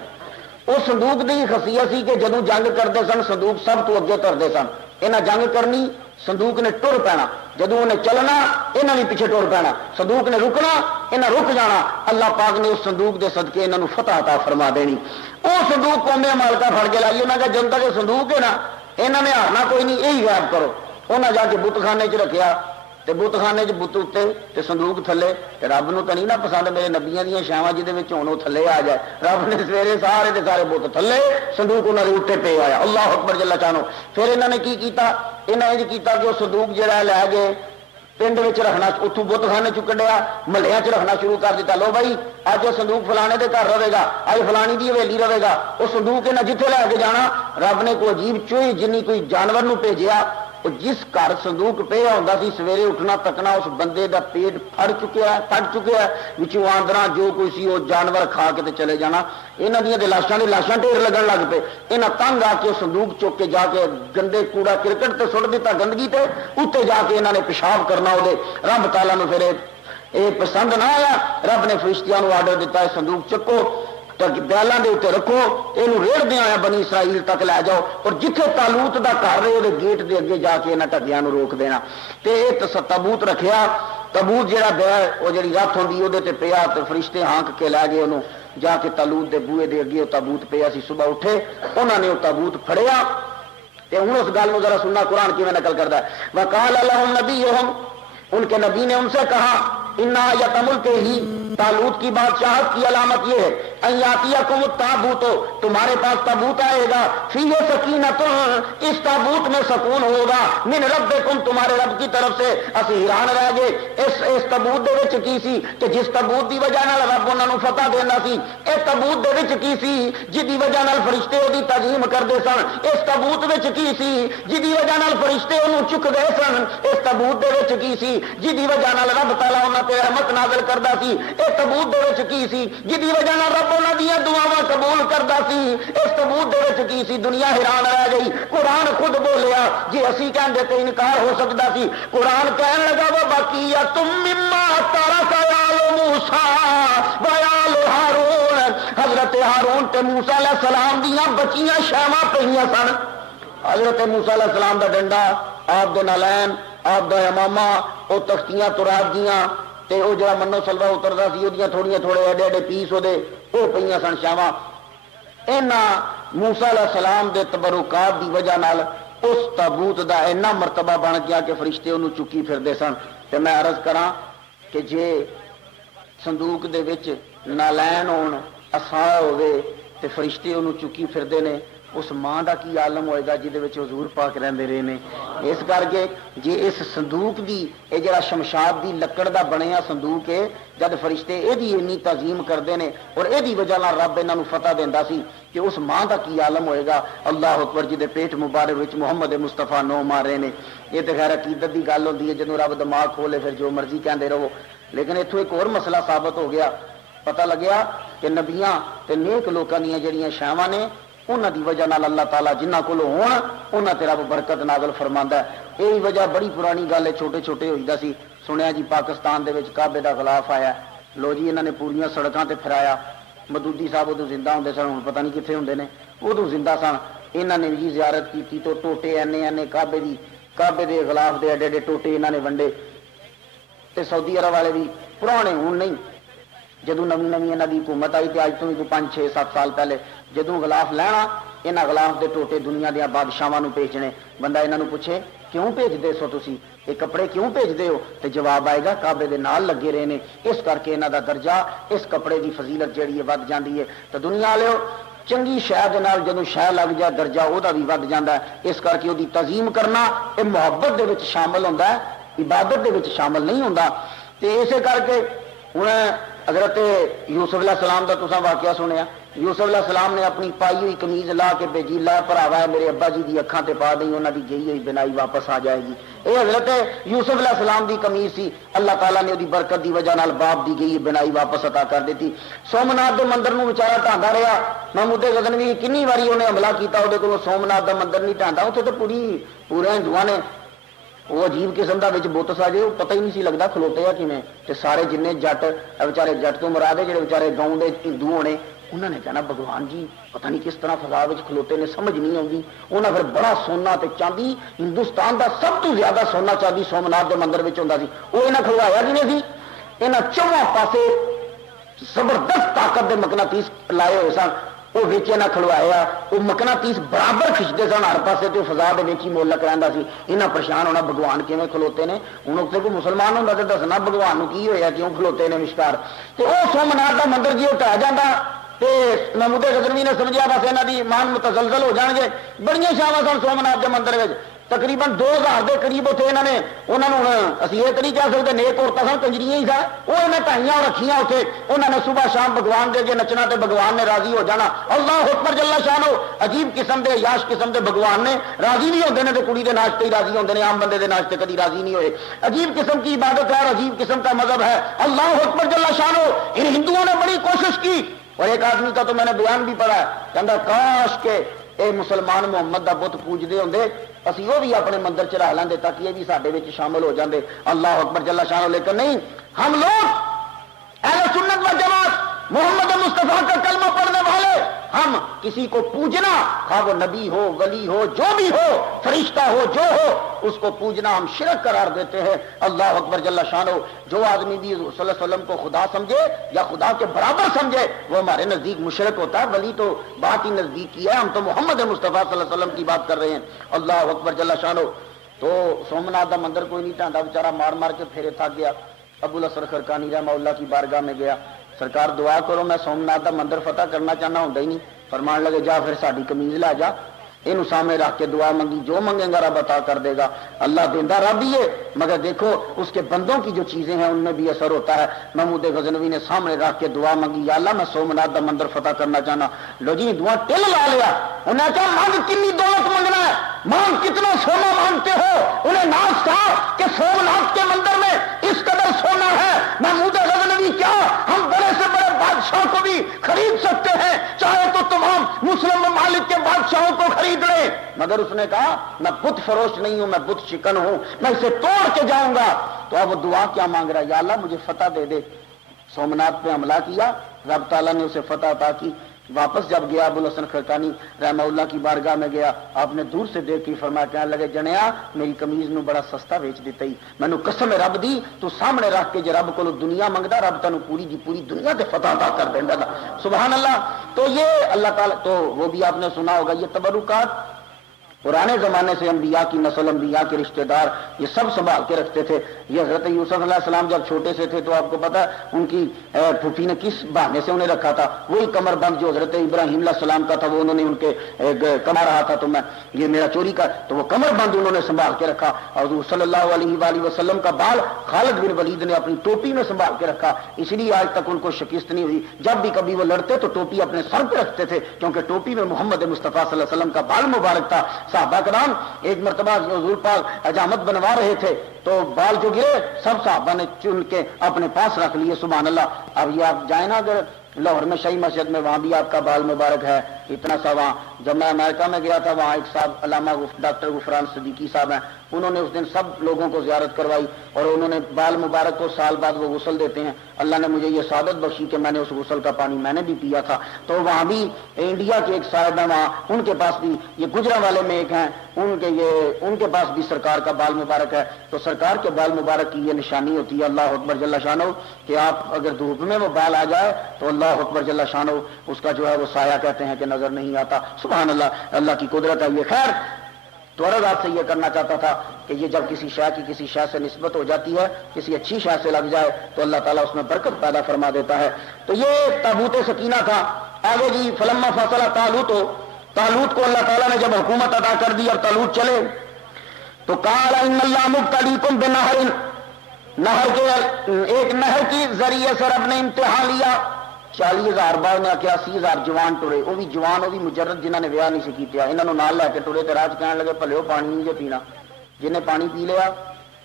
اس صندوق کی خاصیت سی کہ جدوں جنگ کرتے سن صندوق سب تو اگے ترتے سن. انہیں جنگ کرنی صندوق نے ٹر پینا جدوں انہیں چلنا انہیں بھی پیچھے ٹر پینا. صندوق نے رکنا انہیں رک جانا. اللہ پاک نے اس صندوق دے صدقے انہوں فتح عطا فرما دینی. وہ صندوق قوم مالکہ پھڑ کے لائی. انہوں نے کہا جنتا کے صندوق ہے نا انہوں نے ہارنا کوئی نہیں یہی غائب کرو. انہیں جا کے بت خانے چ رکھیا تے بت خانے چ بت اتنے تے صندوق تھلے. تے رب نو تو نہیں نہ پسند میرے نبیاں دیاں شاواں جہد ہوں وہ تھلے آ جائے. رب نے سویرے سارے دے سارے بت تھلے صندوق انہوں نے اتنے پے آیا. اللہ اکبر جل شانہ. پھر انہوں نے کی کیتا انہوں نے کیتا کہ وہ صندوق جہاں لے گئے پنڈ میں رکھنا اتوں بت خانے چ کڈیا محلے چ رکھنا شروع کر دیتا. لو بھائی اج صندوق فلانے دے گھر رہے گا اج فلانی دی حویلی رہے گا. وہ صندوق انہیں جتنے لے کے جانا رب نے کوئی عجیب چوہی جنی کوئی جانور نو بھیجیا. جس گھر صندوق پیا ہوتا سی سویرے اٹھنا تکنا اس بندے دا پیٹ پھڑ چکیا ہے وچوں آندرا جو کوئی سی وہ جانور کھا کے تے چلے جانا. یہاں دیا لاشاں ڈھیر لگن لگ پے. یہاں تنگ آ کے صندوق چک کے جا کے گندے کوڑا کرکٹ تے سٹ دیتا گندگی تے اتنے جا کے انہوں نے پیشاب کرنا. وہ رب تعالیٰ نے پھر یہ پسند نہ آیا. رب نے فرشتیاں آرڈر دیتا ہے صندوق چکو بیلوں کے اتنے رکھو یہ ریڑھ دیا آیا بنی اسرائیل تک لے جاؤ اور جتنے طالوت دا گھر رہے وہ گیٹ دے اگے جا کے یہاں ٹگیاں روک دینا. تے یہ تابوت رکھیا. تابوت جہاں دیا وہ جی رت ہوتی وہ پیا تو فرشتے ہانک کے لے گئے انہوں جا کے طالوت دے بوئے دے اگے وہ تابوت پیا سی. صبح اٹھے انہوں نے وہ تابوت پھڑیا. ہوں اس گل ذرا سننا قرآن کی میں نقل کرتا ہے. وقال لهم نبیہم ان کے نبی نے ان سے کہا انا آیت ملک ہی طالوت کی بادشاہت کی علامت یہ ہے ایاتیکم التابوت تمہارے پاس تابوت آئے گا فیہ سکینۃ اس تابوت میں سکون ہوگا من ربکم تمہارے رب کی طرف سے. اسی حیران رہ گئے اس تابوت دے وچ کی سی کہ جس تابوت دی وجہ نال رب انہاں نوں فتح دینا سی. اس تابوت دے وچ کی سی جدی وجہ نال فرشتے اودی تعظیم کردے سن. اس تابوت وچ کی سی جدی وجہ نال فرشتے اونوں چکدے سن. اس تابوت دے وچ کی سی جدی وجہ نال رب تعالیٰ انہاں تے رحمت نازل کردا سی۔ اے تبوت دے وچ کی سی جدی وجہ نال رب انہاں دیاں دعاواں قبول کردا سی؟ اس تبوت دے وچ کی سی؟ دنیا حیران رہ گئی۔ قرآن خود بولیا جی اسی کہندے تے انکار ہو سکدا سی۔ قرآن کہن لگا وہ بقیۃ مما ترک آل موسیٰ و آل ہارون، حضرت ہارون تے موسیٰ علیہ السلام دیاں بچیاں شیواں پئیاں سن۔ حضرت موسیٰ علیہ السلام دا ڈنڈا، آپ دے نالین، آپ دا امامہ، وہ تختیاں تراب دیاں تے او جڑا منو سلوا اتردا سی اودیاں تھوڑیاں تھوڑے ایڈے ایڈے پیس اودے او پئیاں سن شیواں۔ انہاں موسیٰ علیہ السلام دے تبرکات دی وجہ نال اس تابوت دا اینا مرتبہ بن گیا کہ فرشتے انہوں چکی پھردے سن۔ تے میں عرض کراں کہ جے صندوق دے وچ نالین ہون، عصا ہوے تے فرشتے انہوں چکی پھردے نے، اس ماں دا کی عالم ہوئے گا جہدے وچ حضور پاک رہندے رہے نے۔ اس کر کے جے اس صندوق دی اے جڑا شمشاد دی لکڑ دا بنیا صندوق ہے، جد فرشتے اے دی انی تعظیم کردے نے اور اے دی وجہ نال رب انہاں نوں فتح دیندا سی کہ اس ماں دا کی عالم ہوئے گا۔ اللہ اکبر، جدے پیٹ مبارک وچ محمد مصطفیٰ 9 مارے نے۔ یہ تے خیر عقیدت دی گل ہوندی ہے، جدوں رب دماغ کھولے پھر جو مرضی کہندے رہو۔ لیکن اتھوں ایک اور مسئلہ ثابت ہو گیا، پتہ لگیا کہ نبیاں تے نیک لوکاں دیاں جڑیاں شاواں نے انہاں دی وجہ نال اللہ تعالیٰ جنہاں کولوں ہون انہاں تے رب برکت نازل فرماندا ہے۔ یہی وجہ بڑی پرانی گل ہے، چھوٹے چھوٹے ہوئیدا سی سنیا جی پاکستان دے وچ کعبے دا غلاف آیا، لو جی انہاں نے پوریاں سڑکاں تے پھرایا۔ مدودی صاحب ادو زندہ ہوندے سن، ہن پتہ نہیں کتنے ہوندے نے، ادو زندہ سن۔ انہاں نے جی زیارت کیتی تو ٹوٹے اینے کعبے دے غلاف دے ایڈے ایڈے ٹوٹے انہاں نے ونڈے۔ تے سعودی عرب والے بھی پرانے ہون نہیں، جدوں نویں انہاں دی حکومت آئی تے اج تو بھی 5 6 7 سال پہلے جدوں غلاف لینا، انہاں غلاف دے ٹوٹے دنیا دیاں بادشاہاں نوں بھیجنے۔ بندہ انہاں نوں پوچھے کیوں بھیجدے سو تسی یہ کپڑے کیوں بھیجدے ہو، تے جواب آئے گا کعبے دے نال لگے رہے نے، اس کر کے انہاں دا درجہ اس کپڑے دی فضیلت جیڑی ہے ود جاندی ہے۔ تے دنیا والےو چنگی شے دے نال جدوں شے لگ جائے درجہ او دا بھی ود جاندا ہے۔ اس کر کے او دی تعظیم کرنا اے محبت دے وچ شامل ہوندا ہے، عبادت دے وچ شامل نہیں ہوندا۔ تے اسے کر کے ہن حضرت یوسف علیہ السلام دا تساں واقعہ سنیا، یوسف علیہ السلام نے اپنی پائی ہوئی قمیض لا کے بھیجی، لا بھراوا میرے ابا جی دی اکھاں تے پا دئی، انہاں دی گئی ہوئی بنائی واپس آ جائے گی۔ اے حضرت یوسف علیہ السلام دی قمیض سی، اللہ تعالیٰ نے دی برکت دی وجہ نال باپ دی گئی بنائی واپس عطا کر دیتی۔ سومناتھ دے مندر نوں بیچارہ ٹھاندا رہیا، محمود غزنوی کنی واری انہیں حملہ کیتا، اودے کولوں سومناتھ دا مندر نہیں ٹھاندا، اوتھے تے پورے ہندوؤں نے وہ عجیب قسم کا بت سا جے، وہ پتہ ہی نہیں سی لگتا کھلوتے آ کیویں۔ تے سارے جن جٹ بچارے جٹ تو مراد ہے جڑے بچارے گاؤں دے ہندو ہونے، انہوں نے کہنا بھگوان جی پتہ نہیں کس طرح فضا وچ کھلوتے نے، سمجھ نہیں آتی۔ انہاں پھر بڑا سونا تے چاندی، ہندوستان دا سب تو زیادہ سونا چاندی سومناتھ دے مندر وچ ہوندا سی، وہ انہاں کھلوایا جویں سی۔ انہاں چواں پاسے زبردست طاقت دے مقناطیس لائے ہوئے سن، وہ ویچے نہ کھلوایا، وہ مقناطیس برابر کھچتے سن ہر پاسے تے فضا دے وچ ہی مولک رہندا سی۔ انہاں پریشان ہونا بھگوان کیویں کھلوتے نے، ہن اتنے کوئی مسلمان ہوندا تے دسنا بھگوان نوں کی ہویا کیوں کھلوتے نے مشکار۔ تے او سومناتھ دا مندر جی ٹہ جاندا تے محمود غزنوی نے سمجھیا بس انہاں دی ایمان متزلزل ہو جان گے۔ بڑیاں شاواں سن سومناتھ دے مندر وچ، تقریباً 2000 دے قریب اتنے انہوں نے اسی یہ تو نہیں کہہ سکتے نیک عورتیں سن، کنجریاں ہی سن، وہ انہیں ٹائیاں رکھیاں اتنے، انہوں نے صبح شام بھگوان دے اگے نچنا تے بھگوان نے راضی ہو جانا۔ اللہ اکبر جل شانہ، عجیب قسم دے یاش قسم دے بھگوان نے راضی بھی ہوندے نے تے کڑی دے ناچتے ہی راضی ہوندے نے، عام بندے دے ناچتے کدی راضی نہیں ہوئے۔ عجیب قسم کی عبادت ہے اور عجیب قسم کا مذہب ہے۔ اللہ اکبر جل شانہ، ان ہندوؤں نے بڑی کوشش کی، اور ایک آدمی کا تو میں نے بیان بھی پڑھا ہے، کہندا کاش کے اے مسلمان محمد دا بت پوجدے ہوندے، اسی وہ بھی اپنے مندر چ رہ لیندے تاکہ یہ بھی ساڈے وچ شامل ہو جاندے۔ اللہ اکبر جل شانہ، لیکن نہیں، ہم لوگ اہل سنت و جماعت محمد مصطفیٰ کا کلمہ پڑھنے والے، ہم کسی کو پوجنا، خواہ وہ نبی ہو، ولی ہو، جو بھی ہو، فرشتہ ہو، جو ہو، اس کو پوجنا ہم شرک قرار دیتے ہیں۔ اللہ اکبر جل شانہ، جو آدمی بھی صلی اللہ علیہ وسلم کو خدا سمجھے یا خدا کے برابر سمجھے وہ ہمارے نزدیک مشرک ہوتا ہے۔ ولی تو بات ہی نزدیک کی ہے، ہم تو محمد مصطفیٰ صلی اللہ علیہ وسلم کی بات کر رہے ہیں۔ اللہ اکبر جل شانہ۔ تو سومناتھ دا مندر کوئی نہیں ٹھاندا، بیچارہ مار مار کے پھیرے تھک گیا۔ ابو الاسر خرقانی رحمہ اللہ کی بارگاہ میں گیا، سرکار دعا کرو میں سومناتھ دا مندر فتح کرنا چاہنا، ہوندا ہی نہیں۔ فرمان لگے جا پھر ساڈی قمیض لے جا، یہ سامنے رکھ کے دعا منگی، جو منگے گا رب عطا کر دے گا۔ اللہ دیندا رب ہی ہے، مگر دیکھو اس کے بندوں کی جو چیزیں ہیں ان میں بھی اثر ہوتا ہے۔ محمود غزنوی نے سامنے رکھ کے دعا منگی، یا اللہ میں سومناتھ دا مندر فتح کرنا چاہنا۔ لو جی دعا ٹل لا لیا، انہیں کہا مانگ کنی دولت منگنا ہے، مانگ کتنا سونا مانگتے ہو۔ انہیں ناز تھا کہ سومناتھ کے مندر میں اس قدر سونا ہے، بادشاہوں کو خرید لیں، مگر اس نے کہا میں بت فروش نہیں ہوں، میں بت شکن ہوں، میں اسے توڑ کے جاؤں گا۔ تو اب وہ دعا کیا مانگ رہا ہے؟ یا اللہ مجھے فتح دے دے۔ سومنات پہ حملہ کیا، رب تعالیٰ نے اسے فتح عطا کی۔ واپس جب گیا ابوالحسن خرقانی رحمہ اللہ کی بارگاہ میں گیا، آپ نے دور سے دیکھ کے فرمایا، کہنے لگے جنیا میری قمیض نو بڑا سستا بیچ دیتا ہی، مینوں قسم رب دی تو سامنے رکھ کے جے رب کو دنیا منگدا رب تینوں پوری دی پوری دنیا تے فتح عطا کر دیندا تھا۔ سبحان اللہ۔ تو یہ اللہ تعالیٰ، تو وہ بھی آپ نے سنا ہوگا، یہ تبرکات پرانے زمانے سے انبیاء کی نسل، انبیاء کے رشتہ دار یہ سب سنبھال کے رکھتے تھے۔ یہ حضرت یوسف علیہ السلام جب چھوٹے سے تھے تو آپ کو پتا ان کی پھوپھی نے کس بہانے سے انہیں رکھا تھا، وہی کمر بند جو حضرت ابراہیم علیہ السلام کا تھا، وہ انہوں نے ان کے کما رہا تھا تو میں یہ میرا چوری کا، تو وہ کمر بند انہوں نے سنبھال کے رکھا۔ اور حضور صلی اللہ علیہ وآلہ وسلم کا بال خالد بن ولید نے اپنی ٹوپی میں سنبھال کے رکھا، اس لیے آج تک ان کو شکست نہیں ہوئی۔ جب بھی کبھی وہ لڑتے تو ٹوپی اپنے سر پہ رکھتے تھے، کیونکہ ٹوپی میں محمد مصطفیٰ صلی اللہ علیہ وسلم کا بال مبارک تھا۔ صحابہ کرام ایک مرتبہ حضور پاک حجامت بنوا رہے تھے تو بال جو گرے سب صحابہ نے چن کے اپنے پاس رکھ لیے۔ سبحان اللہ۔ اب یہ آپ جائیں نا اگر لاہور میں شاہی مسجد میں، وہاں بھی آپ کا بال مبارک ہے اتنا سا۔ وہاں جب میں امریکہ میں گیا تھا، وہاں ایک صاحب علامہ ڈاکٹر غفران صدیقی صاحب ہیں، انہوں نے اس دن سب لوگوں کو زیارت کروائی اور انہوں نے بال مبارک کو سال بعد وہ غسل دیتے ہیں۔ اللہ نے مجھے یہ سعادت بخشی کہ میں نے اس غسل کا پانی میں نے بھی پیا تھا۔ تو وہاں بھی انڈیا کے ایک صاحب ہیں، وہاں ان کے پاس بھی یہ گجرا والے میں ایک ہیں، ان کے پاس بھی سرکار کا بال مبارک ہے۔ تو سرکار کے بال مبارک کی یہ نشانی ہوتی ہے اللہ اکبر جل شانہ کہ آپ اگر دھوپ میں وہ بال آ جائے تو اللہ اکبر جل شانہ اس کا جو ہے وہ سایہ کہتے ہیں کہ نظر نہیں آتا۔ سبحان اللہ، اللہ کی قدرت ہے یہ۔ خیر تو عرض آپ سے یہ کرنا چاہتا تھا کہ یہ جب کسی شے کی کسی شے سے نسبت ہو جاتی ہے، کسی اچھی شے سے لگ جائے تو اللہ تعالیٰ اس میں برکت پیدا فرما دیتا ہے۔ تو یہ تابوت سکینہ تھا۔ آگے جی فلما فصل طالوت کو اللہ تعالیٰ نے جب حکومت ادا کر دی اور طالوت چلے تو قال ان اللہ مبتلیکم بنہر، نہر کے ایک نہر کی ذریعے سے رب نے امتحان لیا۔ 40,000 بعد میں 81,000 جوان ٹرے، وہ بھی جوان، وہ بھی مجرد جنہوں نے ویاہ نہیں سی کیتیا، انہوں نے نال لے کے ٹرے تے راج کہنے لگے پلو پانی نہیں جو پینا، جنہیں پانی پی لیا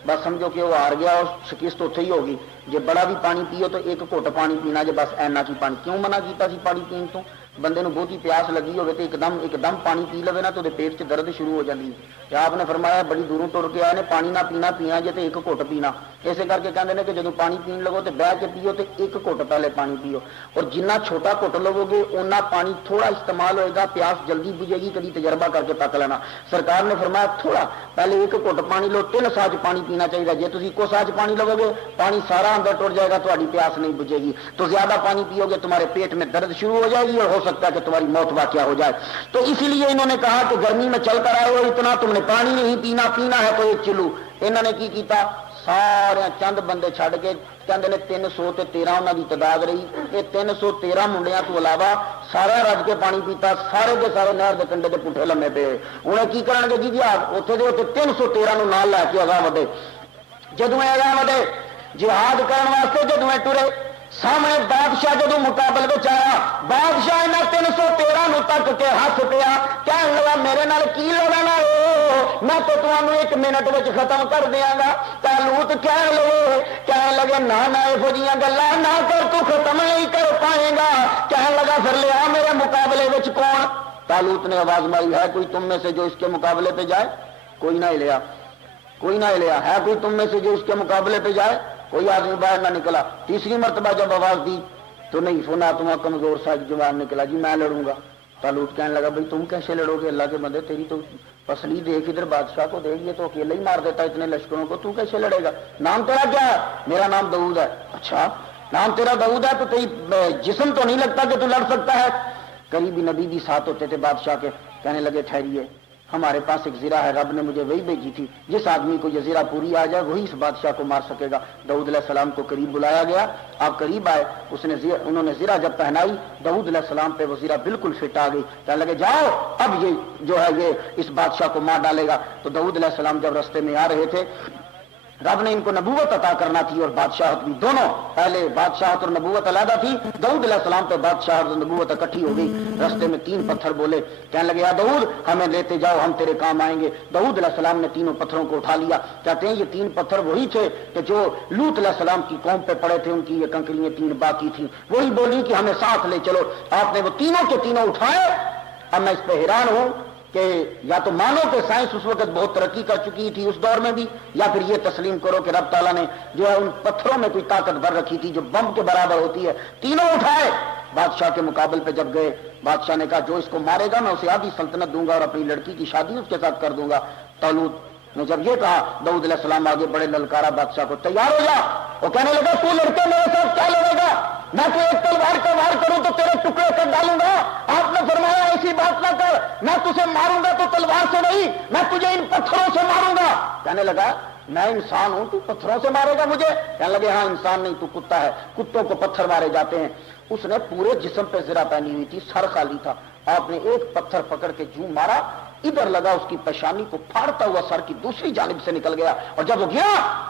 بس سمجھو کہ وہ ہار گیا اور شکست اتھے ہی ہوگی۔ جے بڑا بھی پانی پیو تو ایک گھٹ پانی پینا جے بس اینا کی پانی۔ کیوں منع کیتا سی پانی پین تو؟ بندے نو بہت ہی پیاس لگی ہوگی تو ایک دم پانی پی لے نا تو پیٹ 'ਚ درد شروع ہو جاتی ہے۔ آپ نے فرمایا بڑی دوروں ٹر کے آئے نے پانی نہ پینا جے تو ایک گھٹ پینا۔ اسے کر کے کہتے ہیں کہ جب پانی پین لگو تو بہ کے پیو تو ایک گھٹ پہلے پانی پیو، اور جنہ چھوٹا گھٹ لو گے اُنہ پانی تھوڑا استعمال ہوئے گا، پیاس جلدی بجھے گی، کبھی تجربہ کر کے تک لینا۔ سرکار نے فرمایا تھوڑا پہلے ایک گھٹ پانی لو، 3 ساج پانی پینا چاہیے۔ جی تھی 1 ساج پانی لو گے پانی سارا اندر ٹر جائے گا، تمہاری پیاس نہیں بجھے گی۔ تو زیادہ پانی پیو گے تمہارے پیٹ میں درد شروع ہو جائے گی اور ہو سکتا ہے کہ تمہاری موت واقعہ ہو جائے۔ تو اسی لیے انہوں نے کہا کہ گرمی میں چل کر آئے ہو اتنا، تم نے پانی نہیں پینا ہے تو ایک چلو۔ انہوں نے کی کیتا سارے چند بندے چھڑ کے کہتے ہیں 313 انہوں کی تعداد رہی، یہ 313 منڈیاں تو علاوہ سارا رج کے پانی پیتا، سارے کے سارے نہر کے کنڈے کے پٹھے لمے پے ہوئے۔ انہیں کی کرن گے جی اتنے دے 313 نال لے کے اگاں ودے۔ جدوں اگاں ودے جہاد کرن واسطے جدوں ٹرے سامنے بادشاہ جدو مقابل میں آیا، بادشاہ انہیں 313 نو تک کے ہاتھ پیا، کہنے لگا میرے نال کی لڑنا ہو، میں تو تمہوں 1 منٹ میں ختم کر دیا گا۔ طالوت کہنے لگے نہ یہو جی گلا نہ کر، تو ختم نہیں کر پائے گا۔ کہنے لگا پھر لیا میرے مقابلے میں کون؟ طالوت نے آواز ماری ہے کوئی تم میں سے جو اس کے مقابلے پہ جائے؟ کوئی نہ لیا، کوئی نہ لیا۔ ہے کوئی تم میں سے جو اس کے مقابلے پہ جائے؟ کوئی آدمی باہر نہ نکلا۔ تیسری مرتبہ جب آواز دی تو نہیں سنا، تمہیں کمزور سا جوان نکلا، جی میں لڑوں گا۔ طالوت کہنے لگا بھائی تم کیسے لڑو گے؟ اللہ کے بندے تیری تو پسلی دیکھ ادھر بادشاہ کو دیکھ، یہ تو اکیلے ہی مار دیتا اتنے لشکروں کو، تو کیسے لڑے گا؟ نام تیرا کیا ہے؟ میرا نام داؤد ہے۔ اچھا نام تیرا داؤد ہے تو تیری جسم تو نہیں لگتا کہ تو لڑ سکتا ہے؟ قریبی نبی بھی ساتھ ہوتے تھے بادشاہ کے، کہنے لگے ٹھہریے ہمارے پاس ایک زرہ ہے، رب نے مجھے وہی بھیجی تھی، جس آدمی کو یہ زرہ پوری آ جائے وہی اس بادشاہ کو مار سکے گا۔ داؤد علیہ السلام کو قریب بلایا گیا، آپ قریب آئے، انہوں نے زرہ جب پہنائی داؤد علیہ السلام پہ وہ زرہ بالکل فٹ آ گئی، کہنے لگے جاؤ اب یہ جو ہے یہ اس بادشاہ کو مار ڈالے گا۔ تو داؤد علیہ السلام جب رستے میں آ رہے تھے، رب نے ان کو نبوت عطا کرنا تھی اور بادشاہت بھی، دونوں، پہلے بادشاہت اور نبوت علیحدہ تھی، داؤد علیہ السلام پہ بادشاہت اور نبوت اکٹھی ہو گئی۔ رستے میں 3 پتھر بولے، کہنے لگے یا داؤد ہمیں لیتے جاؤ، ہم تیرے کام آئیں گے۔ داؤد علیہ السلام نے تینوں پتھروں کو اٹھا لیا۔ کہتے ہیں یہ 3 پتھر وہی تھے کہ جو لوط علیہ السلام کی قوم پہ پڑے تھے، ان کی یہ کنکریاں 3 باقی تھیں، وہی بولی کہ ہمیں ساتھ لے چلو۔ آپ نے وہ تینوں کے تینوں اٹھائے اب میں اس پہ حیران ہوں کہ یا تو مانو کہ سائنس اس وقت بہت ترقی کر چکی تھی اس دور میں بھی، یا پھر یہ تسلیم کرو کہ رب تعالیٰ نے جو ہے ان پتھروں میں کوئی طاقت بھر رکھی تھی جو بم کے برابر ہوتی ہے. تینوں اٹھائے بادشاہ کے مقابل پہ جب گئے، بادشاہ نے کہا جو اس کو مارے گا میں اسے آدھی سلطنت دوں گا اور اپنی لڑکی کی شادی اس کے ساتھ کر دوں گا. طالوت نے جب یہ کہا، داؤد علیہ السلام آگے بڑے للکارا بادشاہ کو، تیار ہو جا. وہ کہنے لگا تو لڑکے میرے ساتھ کیا لڑے گا؟ میں تو ایک تلوار کا وار کروں تو تیرے ٹکڑے کر ڈالوں گا. آپ نے فرمایا ایسی بات نہ کر، میں تجھے ماروں گا تو تلوار سے نہیں، میں تجھے ان پتھروں سے ماروں گا. کہنے لگا میں انسان ہوں تو پتھروں سے مارے گا مجھے؟ کہنے لگے ہاں انسان نہیں تو کتا ہے، کتوں کو پتھر مارے جاتے ہیں. اس نے پورے جسم پہ زرہ پہنی ہوئی تھی، سر خالی تھا. آپ نے ایک پتھر پکڑ کے جوں مارا، ادھر لگا اس کی پیشانی کو پھاڑتا ہوا سر کی دوسری جانب سے نکل گیا. اور جب وہ گیا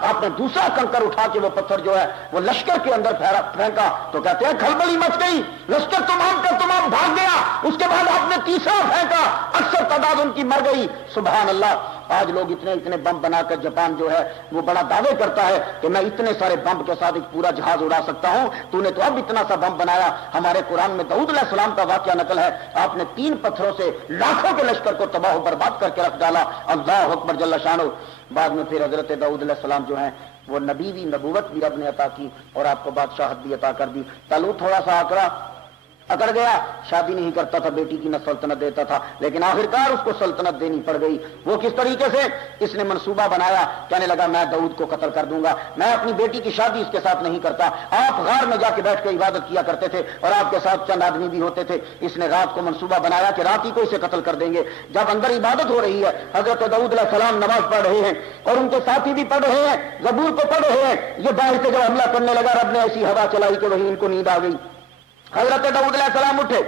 آپ نے دوسرا کنکر اٹھا کے وہ پتھر جو ہے وہ لشکر کے اندر پھینکا تو کہتے ہیں کھلبلی مچ گئی، لشکر تمام کا تمام بھاگ گیا. اس کے بعد آپ نے تیسرا پھینکا، اکثر تعداد ان کی مر گئی. سبحان اللہ. آج لوگ اتنے بم بنا کر جاپان جو ہے وہ بڑا دعوے کرتا ہے کہ میں اتنے سارے بم کے ساتھ ایک پورا جہاز اڑا سکتا ہوں. تو نے تو اب اتنا سا بم بنایا. ہمارے قرآن میں داؤد علیہ السلام کا واقعہ نقل ہے، آپ نے 3 پتھروں سے لاکھوں کے لشکر کو تباہ و برباد کر کے رکھ ڈالا. اللہ اکبر جل شانہ. بعد میں پھر حضرت داؤد علیہ السلام جو ہیں وہ نبی بھی، نبوت بھی رب نے عطا کی اور آپ کو بادشاہت بھی عطا کر دی. طالوت تھوڑا سا اکڑ گیا، شادی نہیں کرتا تھا، بیٹی کی نہ سلطنت دیتا تھا، لیکن آخرکار اس کو سلطنت دینی پڑ گئی. وہ کس طریقے سے؟ اس نے منصوبہ بنایا، کہنے لگا میں داؤد کو قتل کر دوں گا، میں اپنی بیٹی کی شادی اس کے ساتھ نہیں کرتا. آپ غار میں جا کے بیٹھ کے عبادت کیا کرتے تھے اور آپ کے ساتھ چند آدمی بھی ہوتے تھے. اس نے رات کو منصوبہ بنایا کہ رات ہی کو اسے قتل کر دیں گے. جب اندر عبادت ہو رہی ہے، حضرت داؤد علیہ السلام نماز پڑھ رہے ہیں اور ان کے ساتھی بھی پڑھ رہے ہیں، زبور کو پڑھ رہے ہیں. یہ باہر سے جب حملہ کرنے لگا، رب نے ایسی ہوا چلائی کہ وہی ان کو نیند آ گئی. حضرت داؤد علیہ السلام اٹھے،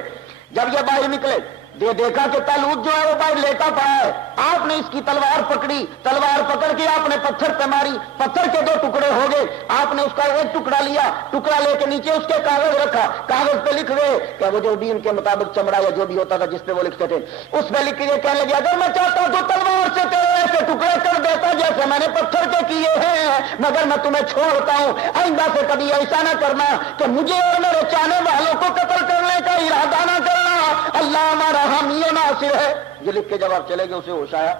جب یہ باہر نکلے دیکھا کہ طالوت جو ہے وہ باہر لیٹا پڑا ہے. آپ نے اس کی تلوار پکڑی، تلوار پکڑ کے آپ نے پتھر پہ ماری، پتھر کے 2 ٹکڑے ہو گئے. آپ نے اس کا ایک ٹکڑا لیا، ٹکڑا لے کے نیچے اس کے کاغذ رکھا، کاغذ پہ لکھ گئے کہ وہ جو بھی ان کے مطابق چمڑا یا جو بھی ہوتا تھا جس پہ وہ لکھتے تھے اس پہ لکھ کے یہ کہنے لگے اگر میں چاہتا تو تلوار سے تیرے ایسے ٹکڑے کر دیتا جیسے میں نے پتھر کے کیے ہیں، مگر میں تمہیں چھوڑتا ہوں. آئندہ سے کبھی ایسا نہ کرنا کہ مجھے اور میرے چاہنے والوں کو قتل کرنے کا ارادہ نہ کرنا. اللہ ہمارا حامی و ناصر ہے. یہ لکھ کے جب آپ چلے گئے اسے ہوش آیا،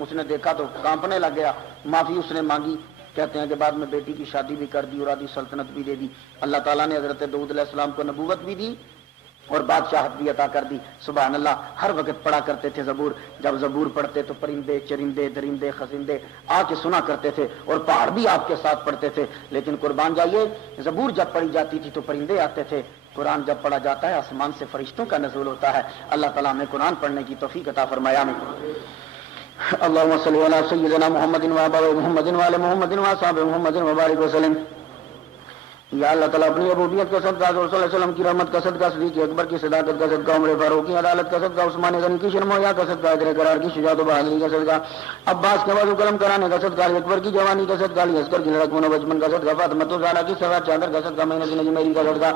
اس نے دیکھا تو کانپنے لگ گیا. معافی اس نے مانگی. کہتے ہیں کہ بعد میں بیٹی کی شادی بھی کر دی اور آدھی سلطنت بھی دے دی. اللہ تعالیٰ نے حضرت داؤد علیہ السلام کو نبوت بھی دی اور بادشاہت بھی عطا کر دی. سبحان اللہ. ہر وقت پڑھا کرتے تھے زبور. جب زبور پڑھتے تو پرندے چرندے درندے خزندے آ کے سنا کرتے تھے اور پہاڑ بھی آپ کے ساتھ پڑھتے تھے. لیکن قربان جائیے، زبور جب پڑھی جاتی تھی تو پرندے آتے تھے، قرآن جب پڑھا جاتا ہے آسمان سے فرشتوں کا نزول ہوتا ہے. اللہ تعالیٰ ہمیں قرآن پڑھنے کی توفیق عطا فرمایا. اللهم صل على سيدنا محمد وعلى محمد وعلى محمد وصحبه محمد وبارك وسلم. یا اللہ تعالیٰ اپنی ربوبیت کا صدقہ، رسول صلی اللہ علیہ وسلم کی رحمت کا صدقہ، صدیق اکبر کی صداقت کا صدقہ، عمر فاروق کی عدالت کا صدقہ، عثمان غنی کی شرم و حیا کا صدقہ، حیدر قرار کی شجاعت و بہادری کا صدقہ، عباس کے وضو کرم کرانے کا صدقہ، علی اکبر کی جوانی کا صدقہ، علی اصغر کی لڑکپن و بچپن کا صدقہ، فاطمہ الزہرا کی سواد چادر کا صدقہ، معین الدین اجمیری کا صدقہ،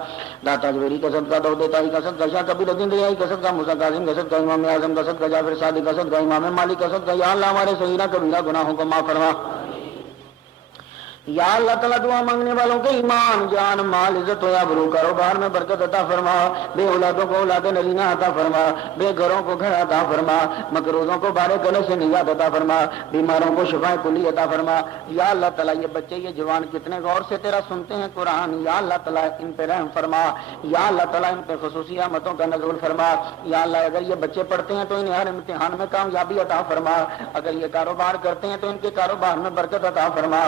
داتا جویری کا صدقہ، داؤد طائی کا صدقہ، شاہ کبیر الدین ریائی کا صدقہ، موسیٰ کاظم کا صدقہ، امام اعظم کا صدقہ، جعفر صادق کا صدقہ، امام مالک کا صدقہ. یا اللہ ہمارے صغیرہ کبیرہ گناہوں کو معاف فرما. یا اللہ تعالیٰ دعا مانگنے والوں کے ایمان، جان، مال، عزت و آبرو، کاروبار میں برکت عطا فرما. بے اولادوں کو اولاد نرینہ عطا فرما. بے گھروں کو گھر عطا فرما. مقروضوں کو بارے گلے سے نجات عطا فرما. بیماروں کو شفا کلی عطا فرما. یا اللہ تعالیٰ یہ بچے یہ جوان کتنے غور سے تیرا سنتے ہیں قرآن. یا اللہ تعالیٰ ان پہ رحم فرما. یا اللہ تعالیٰ ان پہ خصوصی رحمتوں کا نزول فرما. یا اللہ اگر یہ بچے پڑھتے ہیں تو انہیں ہر امتحان میں کامیابی عطا فرما. اگر یہ کاروبار کرتے ہیں تو ان کے کاروبار میں برکت عطا فرما.